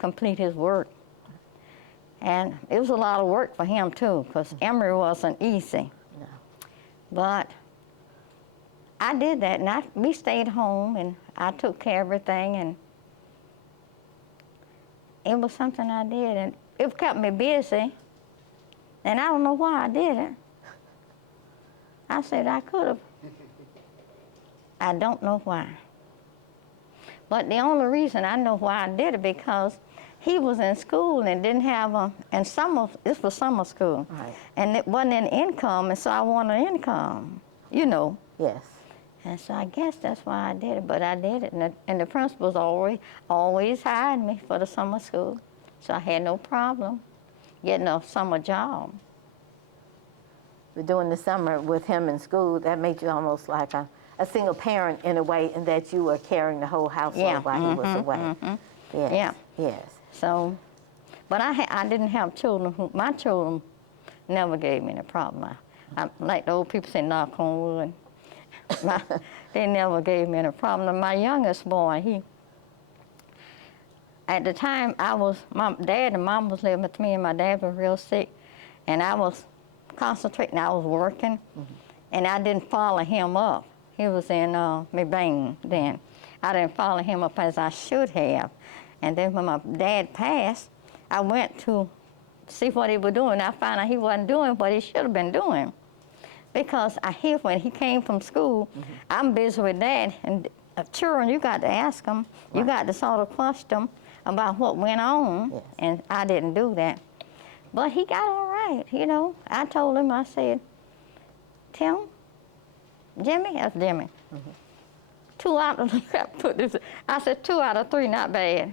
complete his work. And it was a lot of work for him too, because Emory wasn't easy. No. But I did that, and we stayed home, and I took care of everything, and it was something I did, and it kept me busy, and I don't know why I did it. I said I could have. I don't know why. But the only reason I know why I did it because he was in school and didn't have this was summer school. Right. And it wasn't an income, and so I wanted an income, you know. Yes. And so I guess that's why I did it, but I did it. And the principals always hired me for the summer school. So I had no problem getting a summer job. But during the summer with him in school, that made you almost like a single parent in a way, in that you were carrying the whole household while he was away. Yes. Yeah. Yes. So, but I didn't have children my children never gave me any problem. I like the old people say, knock on wood. They never gave me any problem. My youngest boy, at the time my dad and mom was living with me, and my dad was real sick, and I was concentrating, I was working, and I didn't follow him up. He was in McBain then. I didn't follow him up as I should have. And then when my dad passed, I went to see what he was doing. I found out he wasn't doing what he should have been doing. Because I hear when he came from school, I'm busy with Dad, and children, you got to ask them. You got to sort of question them about what went on, Yes. and I didn't do that. But he got all right, you know. I told him, I said, Tim, Jimmy, that's Jimmy. 2 out of, I said 2 out of 3, not bad.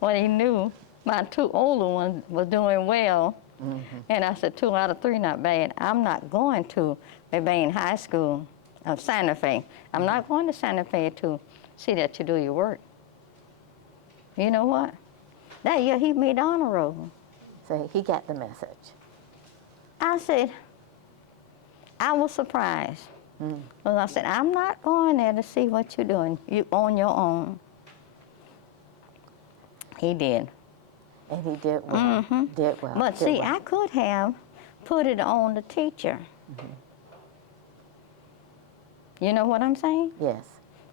When he knew my 2 older ones was doing well, and I said 2 out of 3, not bad. I'm not going to Urbane High School of Santa Fe. I'm not going to Santa Fe to see that you do your work. You know what? That year he made the honor roll. So he got the message. I said, I was surprised. Because I said, I'm not going there to see what you're doing. You on your own. He did. And he did well. Did well. But did see, well. I could have put it on the teacher. You know what I'm saying? Yes.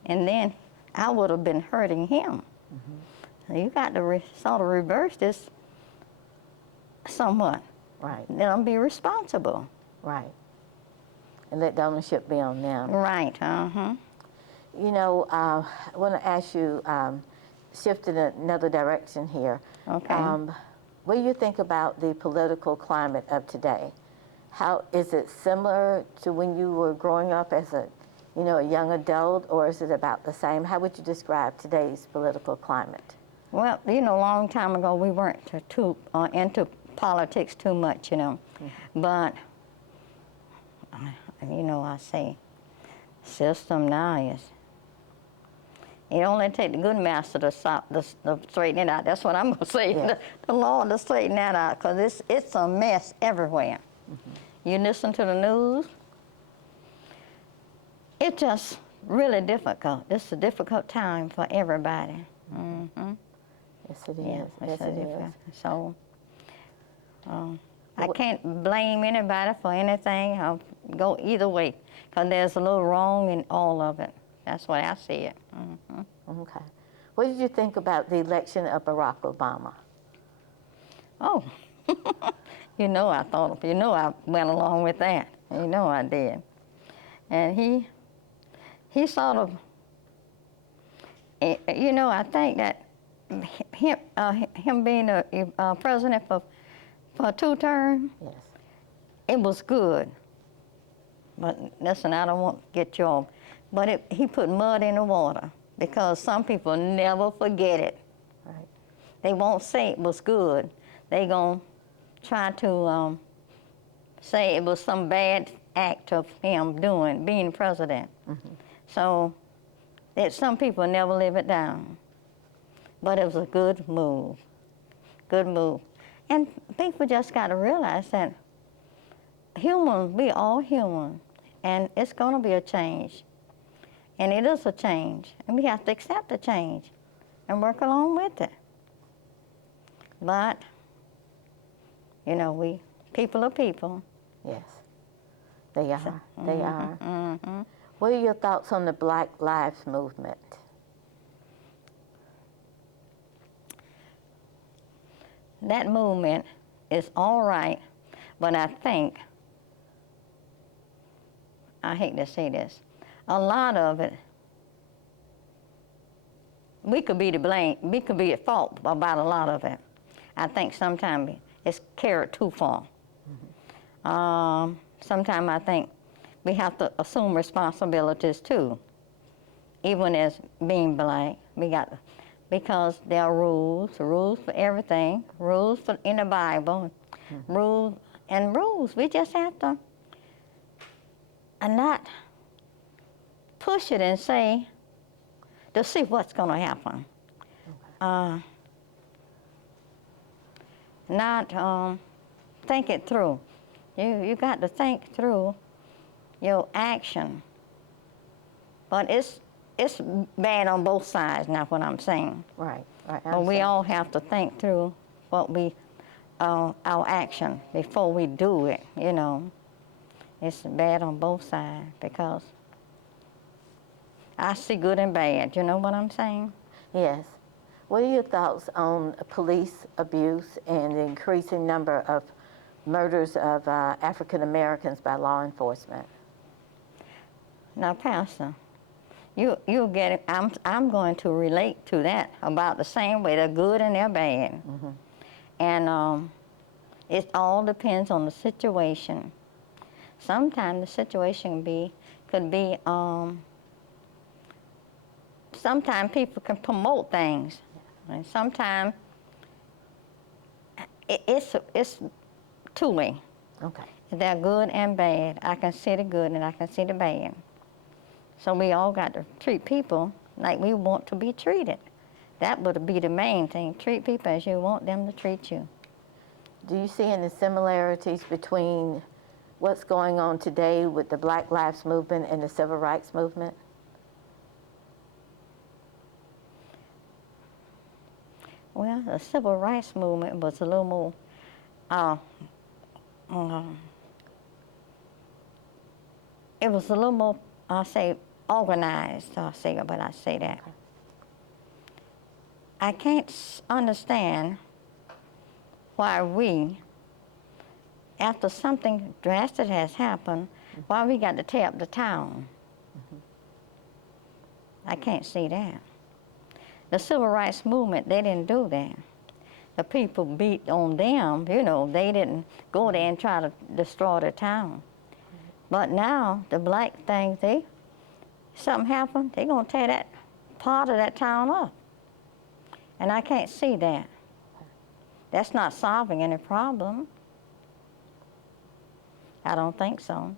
And then I would have been hurting him. So you got to sort of reverse this somewhat. Right. Let them be responsible. Right. And let the ownership be on them. Right, You know, I want to ask you, shift in another direction here. Okay. What do you think about the political climate of today? How is it similar to when you were growing up as a young adult, or is it about the same? How would you describe today's political climate? Well, you know, a long time ago we weren't too into politics too much, you know. But, you know, I say, system now is, it only takes the good master to straighten it out. That's what I'm going to say. Yeah. The Lord to straighten that out, because it's a mess everywhere. You listen to the news, it's just really difficult. It's a difficult time for everybody. Yes, it is. Yeah, Yes, it is. So, I can't blame anybody for anything. I'll go either way, because there's a little wrong in all of it. That's what I see it. Okay. What did you think about the election of Barack Obama? Oh, you know I went along with that. You know I did. And he sort of, you know, I think that him being a president for 2 terms, Yes. it was good. But listen, I don't want to get you off. But he put mud in the water, because some people never forget it. Right. They won't say it was good. They gonna try to say it was some bad act of him being president. So some people never live it down. But it was a good move. Good move. And people just got to realize that we all human, and it's going to be a change. And it is a change, and we have to accept the change and work along with it. But, you know, people are people. Yes. They are. They are. What are your thoughts on the Black Lives Movement? That movement is all right, but I think, I hate to say this, a lot of it, we could be at fault about a lot of it. I think sometimes it's carried too far. Sometimes I think we have to assume responsibilities too, even as being Black. Because there are rules for everything, rules in the Bible, rules. We just have to not push it and say, to see what's going to happen. Not think it through. You got to think through your action. But it's bad on both sides, now what I'm saying. Right. But we all have to think through our action before we do it, you know. It's bad on both sides, because I see good and bad. You know what I'm saying? Yes. What are your thoughts on police abuse and the increasing number of murders of African Americans by law enforcement? Now, Pastor, you get it. I'm going to relate to that about the same way. They're good and they're bad. Mm-hmm. And it all depends on the situation. Sometimes the situation could be sometimes people can promote things, and sometimes it's two-way. Okay. They're good and bad. I can see the good and I can see the bad. So we all got to treat people like we want to be treated. That would be the main thing. Treat people as you want them to treat you. Do you see any similarities between what's going on today with the Black Lives Movement and the Civil Rights Movement? Well, the Civil Rights Movement was a little more, it was a little more, I'll say, organized, but I say that. Okay. I can't understand why we, after something drastic has happened, why we got to tear up the town. I can't see that. The Civil Rights Movement, they didn't do that. The people beat on them, you know, they didn't go there and try to destroy the town. But now, the black things, something happened, they're gonna tear that part of that town up. And I can't see that. That's not solving any problem. I don't think so.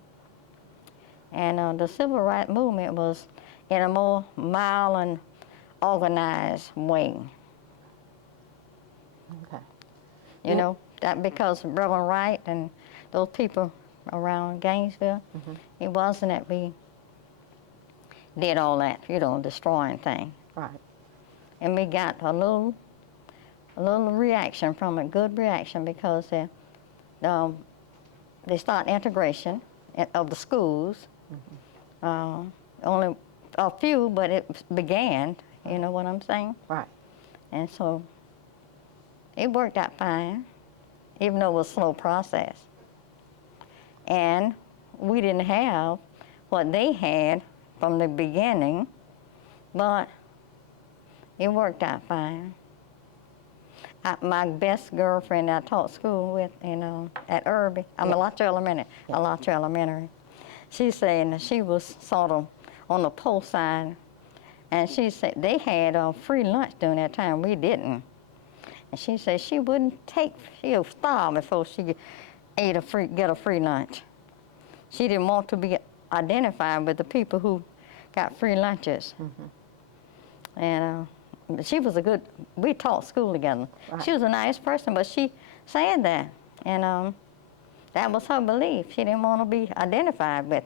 And the Civil Rights Movement was in a more mild and organized way. Okay. You know, that because Reverend Wright and those people around Gainesville, it wasn't that we did all that, you know, destroying things. Right. And we got a little reaction from it, good reaction, because they start integration of the schools. Only a few, but it began, you know what I'm saying? Right. And so it worked out fine, even though it was a slow process. And we didn't have what they had from the beginning, but it worked out fine. My best girlfriend I taught school with, you know, at Irby, Alachua Elementary, Alachua Elementary. She's saying that she was sort of on the post side, and she said they had free lunch during that time. We didn't. And she said she wouldn't she'll starve before she get a free lunch. She didn't want to be identified with the people who got free lunches. And she was we taught school together. Right. She was a nice person, but she said that. And that was her belief. She didn't want to be identified with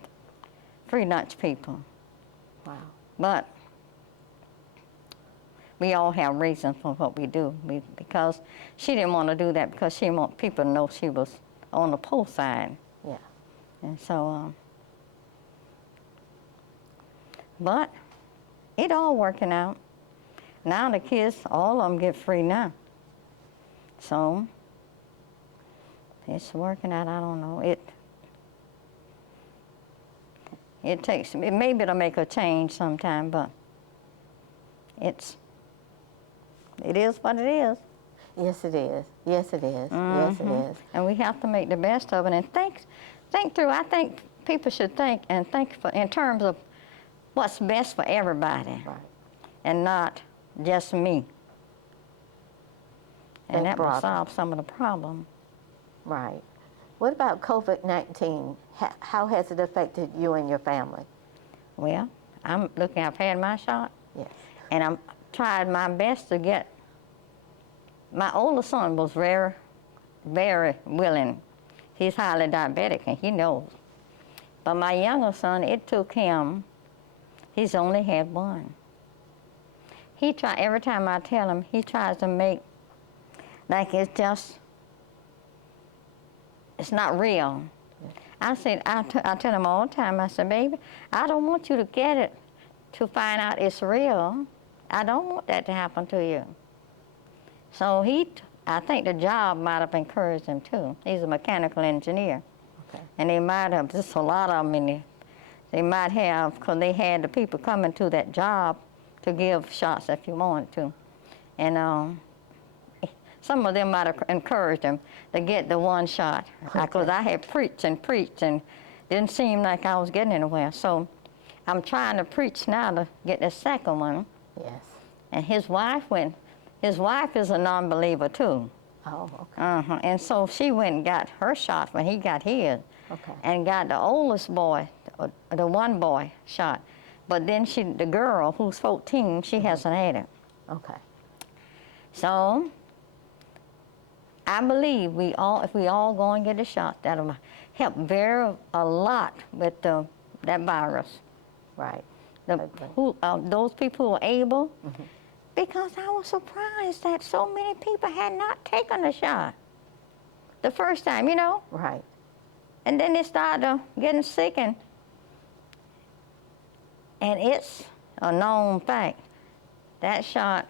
free lunch people. Wow. But we all have reasons for what we do. Because she didn't want to do that because she didn't want people to know she was on the post side. Yeah. And so, but it all working out. Now the kids, all of them get free now. So it's working out. I don't know. Maybe it'll make a change sometime, but it is what it is. Yes, it is. Yes, it is. Yes, it is. And we have to make the best of it and think through. I think people should think in terms of what's best for everybody, Right. and not just me. And And that will broader. solve some of the problem. Right. What about COVID-19? How has it affected you and your family? Well, I've had my shot, Yes. and I'm tried my best to get. My older son was very, very willing. He's highly diabetic, and he knows. But my younger son, it took him. He's only had one. Every time I tell him, he tries to make like it's not real. I tell him all the time, I said, baby, I don't want you to get it to find out it's real. I don't want that to happen to you. So I think the job might have encouraged him too. He's a mechanical engineer. Okay. And they might have, just a lot of them, they might have, because they had the people coming to that job to give shots if you wanted to. And some of them might have encouraged him to get the one shot. Because I had preached and didn't seem like I was getting anywhere. So I'm trying to preach now to get the second one. Yes. And his wife is a non-believer too. Oh, okay. And so she went and got her shot when he got his. Okay. And got the oldest boy, the one boy shot. But then the girl who's 14, she hasn't had it. Okay. So I believe if we all go and get a shot, that'll help a lot with that virus. Right. Those people who are able, because I was surprised that so many people had not taken the shot the first time, Right. And then they started getting sick, and it's a known fact that shot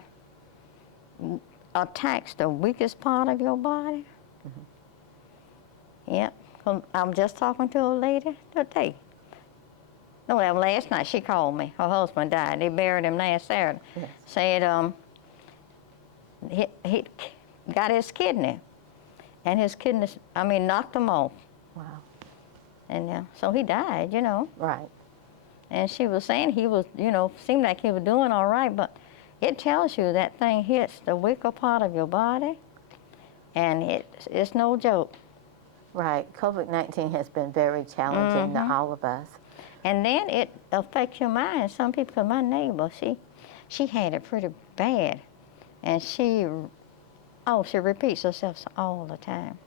attacks the weakest part of your body. Yep. I'm just talking to a lady today. No, that was last night. She called me. Her husband died. They buried him last Saturday. Yes. Said he got his kidney, and his kidneys, knocked him off. Wow. And so he died, Right. And she was saying he was, seemed like he was doing all right, but it tells you that thing hits the weaker part of your body, and it's no joke. Right. COVID-19 has been very challenging to all of us. And then it affects your mind. Some people, 'cause my neighbor, she had it pretty bad, and she repeats herself all the time,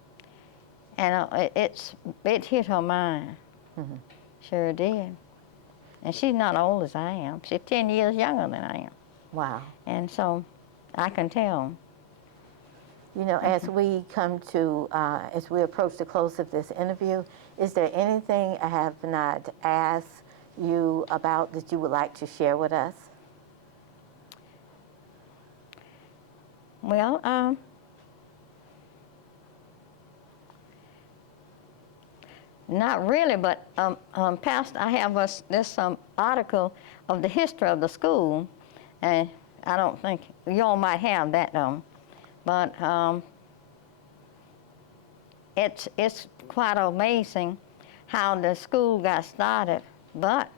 and it hit her mind. Sure did. And she's not old as I am. She's 10 years younger than I am. Wow. And so I can tell. As we as we approach the close of this interview, is there anything I have not asked you about that you would like to share with us? Well, not really, but Pastor, I have this article of the history of the school, and I don't think you all might have that but it's quite amazing how the school got started. But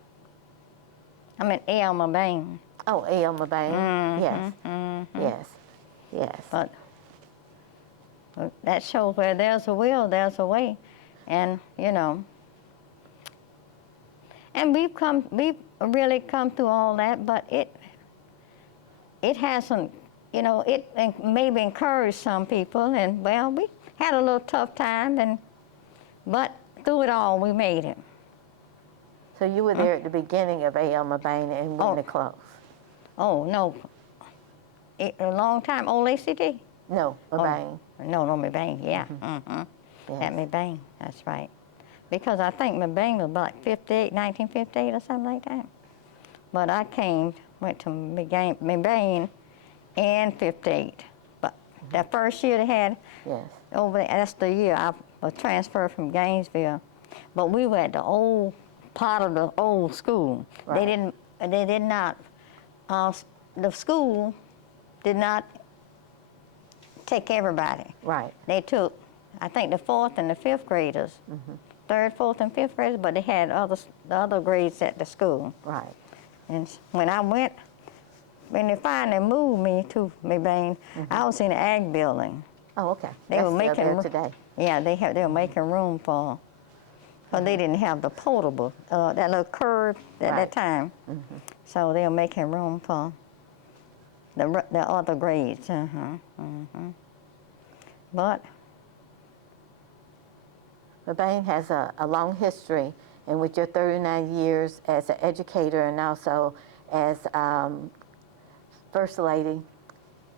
A.L. Bain. Oh, A.L. Bain. Yes. Yes. Yes. But that shows where there's a will, there's a way. And, and we've really come through all that, but it hasn't, it maybe encouraged some people, and well, we had a little tough time, but through it all, we made it. So you were there at the beginning of A.L. Bain and when it closed? Oh, no. A long time, old ACD? No, Bain. No, Bain, yeah. Yes. At Bain, that's right. Because I think Bain was about 1958 or something like that. But I went to Bain in 58. But that first year they had over there, that's the year I was transferred from Gainesville. But we were at the old part of the old school. Right. They did not, the school did not take everybody. Right. They took, I think, the 4th and the 5th graders, 3rd, 4th, and 5th graders, but they had the other grades at the school. Right. And when they finally moved me to Bain, I was in the ag building. Oh, okay. They were making there today. Yeah, they were making room for, because they didn't have the portable, that little curve at that time. So they were making room for the other grades. But Bain has a long history, and with your 39 years as an educator and also as First Lady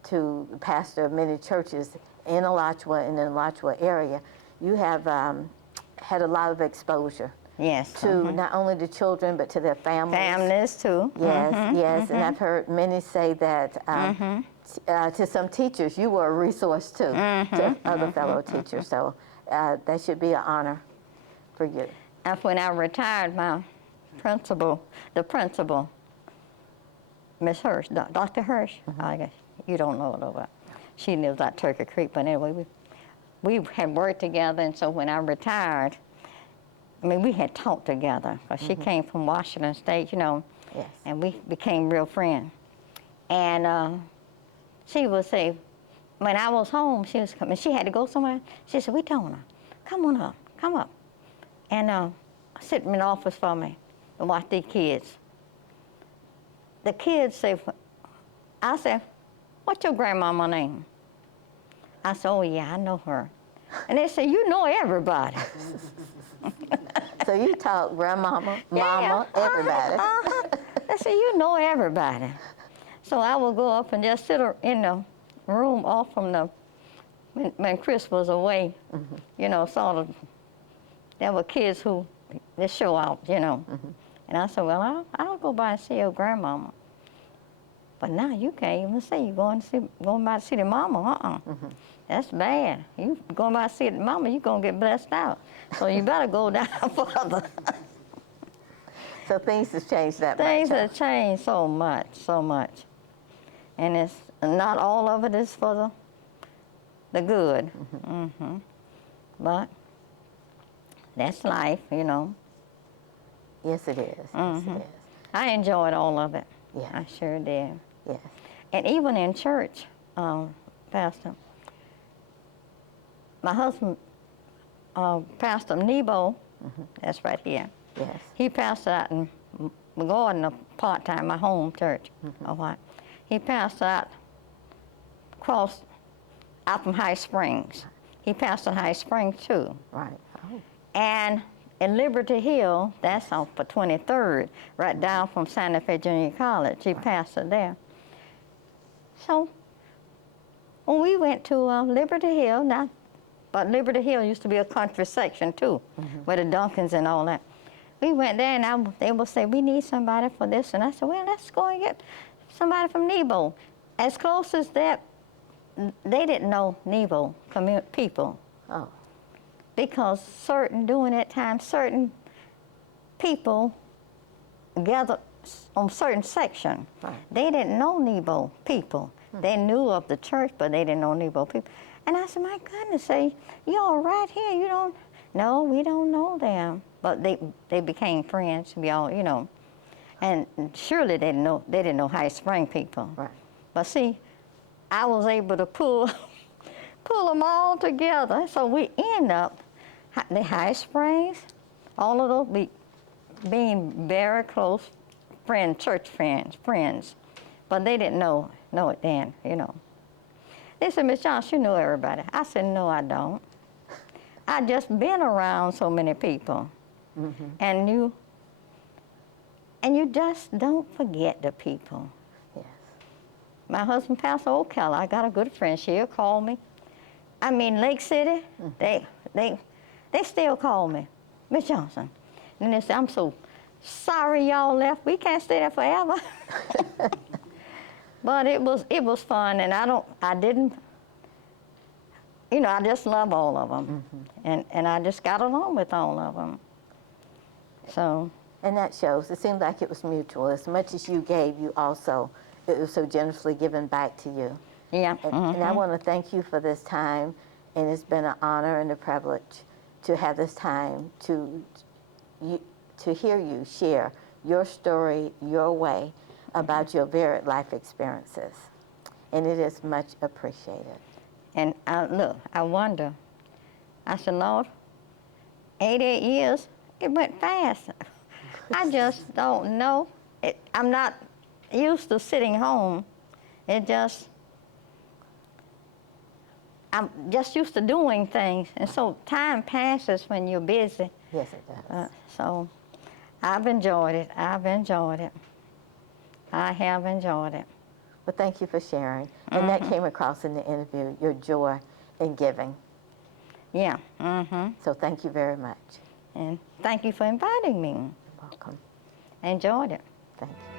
to pastor of many churches in Alachua and in the Alachua area, you have had a lot of exposure Yes. to not only the children, but to their families. Families, too. Yes, yes, and I've heard many say that to some teachers, you were a resource too, to other fellow teachers. So that should be an honor for you. And when I retired, my principal, the principal, Miss Hirsch, Dr. Hirsch, I guess you don't know it, but she lives at Turkey Creek. But anyway, we had worked together, and so when I retired, I mean, we had taught together, because she came from Washington State, you know, Yes. and we became real friends. And she would say, when I was home, she was coming, she had to go somewhere. She said, Wetona, come on up, come up. And sit in the office for me and watch these kids. The kids say, I said, what's your grandmama name? I said, oh yeah, I know her. And they said, you know everybody. So you taught grandmama, mama, everybody. They said, you know everybody. So I would go up and just sit in the room off from the, when Chris was away, you know, sort of, there were kids who, they show out, you know. And I said, well, I'll go by and see your grandmama. But now you can't even see, going by to see the mama, That's bad. You going by to see the mama, you're gonna get blessed out. So you better go down further. So things have changed that much. Things have changed so much, so much. And it's not all of it is for the good. But that's life, you know. Yes, it is. Yes, it is. I enjoyed all of it. Yeah. I sure did. Yes. And even in church, Pastor, my husband, Pastor Nebo, that's right here. Yes. He pastored out in McGordon, part-time, my home church. He pastored out from High Springs. He pastored High Springs too. Right. Oh. And in Liberty Hill, that's off for 23rd, right down from Santa Fe Junior College. He pastored there. So when we went to Liberty Hill, now, but Liberty Hill used to be a country section too, where the Duncans and all that. We went there, and they would say, we need somebody for this. And I said, well, let's go and get somebody from Nebo. As close as that, they didn't know Nebo people. Oh. Because during that time, certain people gathered on certain section. Right. They didn't know Nebo people. They knew of the church, but they didn't know Nebo people. And I said, my goodness, say, y'all right here, you don't, no, we don't know them. But they became friends, we all, you know. And surely they didn't know High Spring people. Right. But see, I was able to pull them all together. So we end up, the High Springs, all of those being very close church friends. But they didn't know it then, you know. They said, Miss Johnson, you know everybody. I said, no, I don't. I just been around so many people. And you just don't forget the people. Yes. My husband, Pastor O'Keller, I got a good friend. She'll call me. I mean, Lake City, they still call me, Miss Johnson. And they say, I'm so sorry y'all left. We can't stay there forever. But it was fun, and I didn't, you know, I just love all of them. And I just got along with all of them. So. And that shows. It seemed like it was mutual. As much as you gave, it was so generously given back to you. Yeah. And I want to thank you for this time, and it's been an honor and a privilege to have this time to hear you share your story, your way, about your varied life experiences. And it is much appreciated. And I wonder, I said, Lord, 88 years, it went fast. I just don't know. I'm not used to sitting home. I'm just used to doing things. And so time passes when you're busy. Yes, it does. So I've enjoyed it. I have enjoyed it. Well, thank you for sharing. And that came across in the interview, your joy in giving. Yeah. So thank you very much. And thank you for inviting me. Welcome. I enjoyed it. Thank you.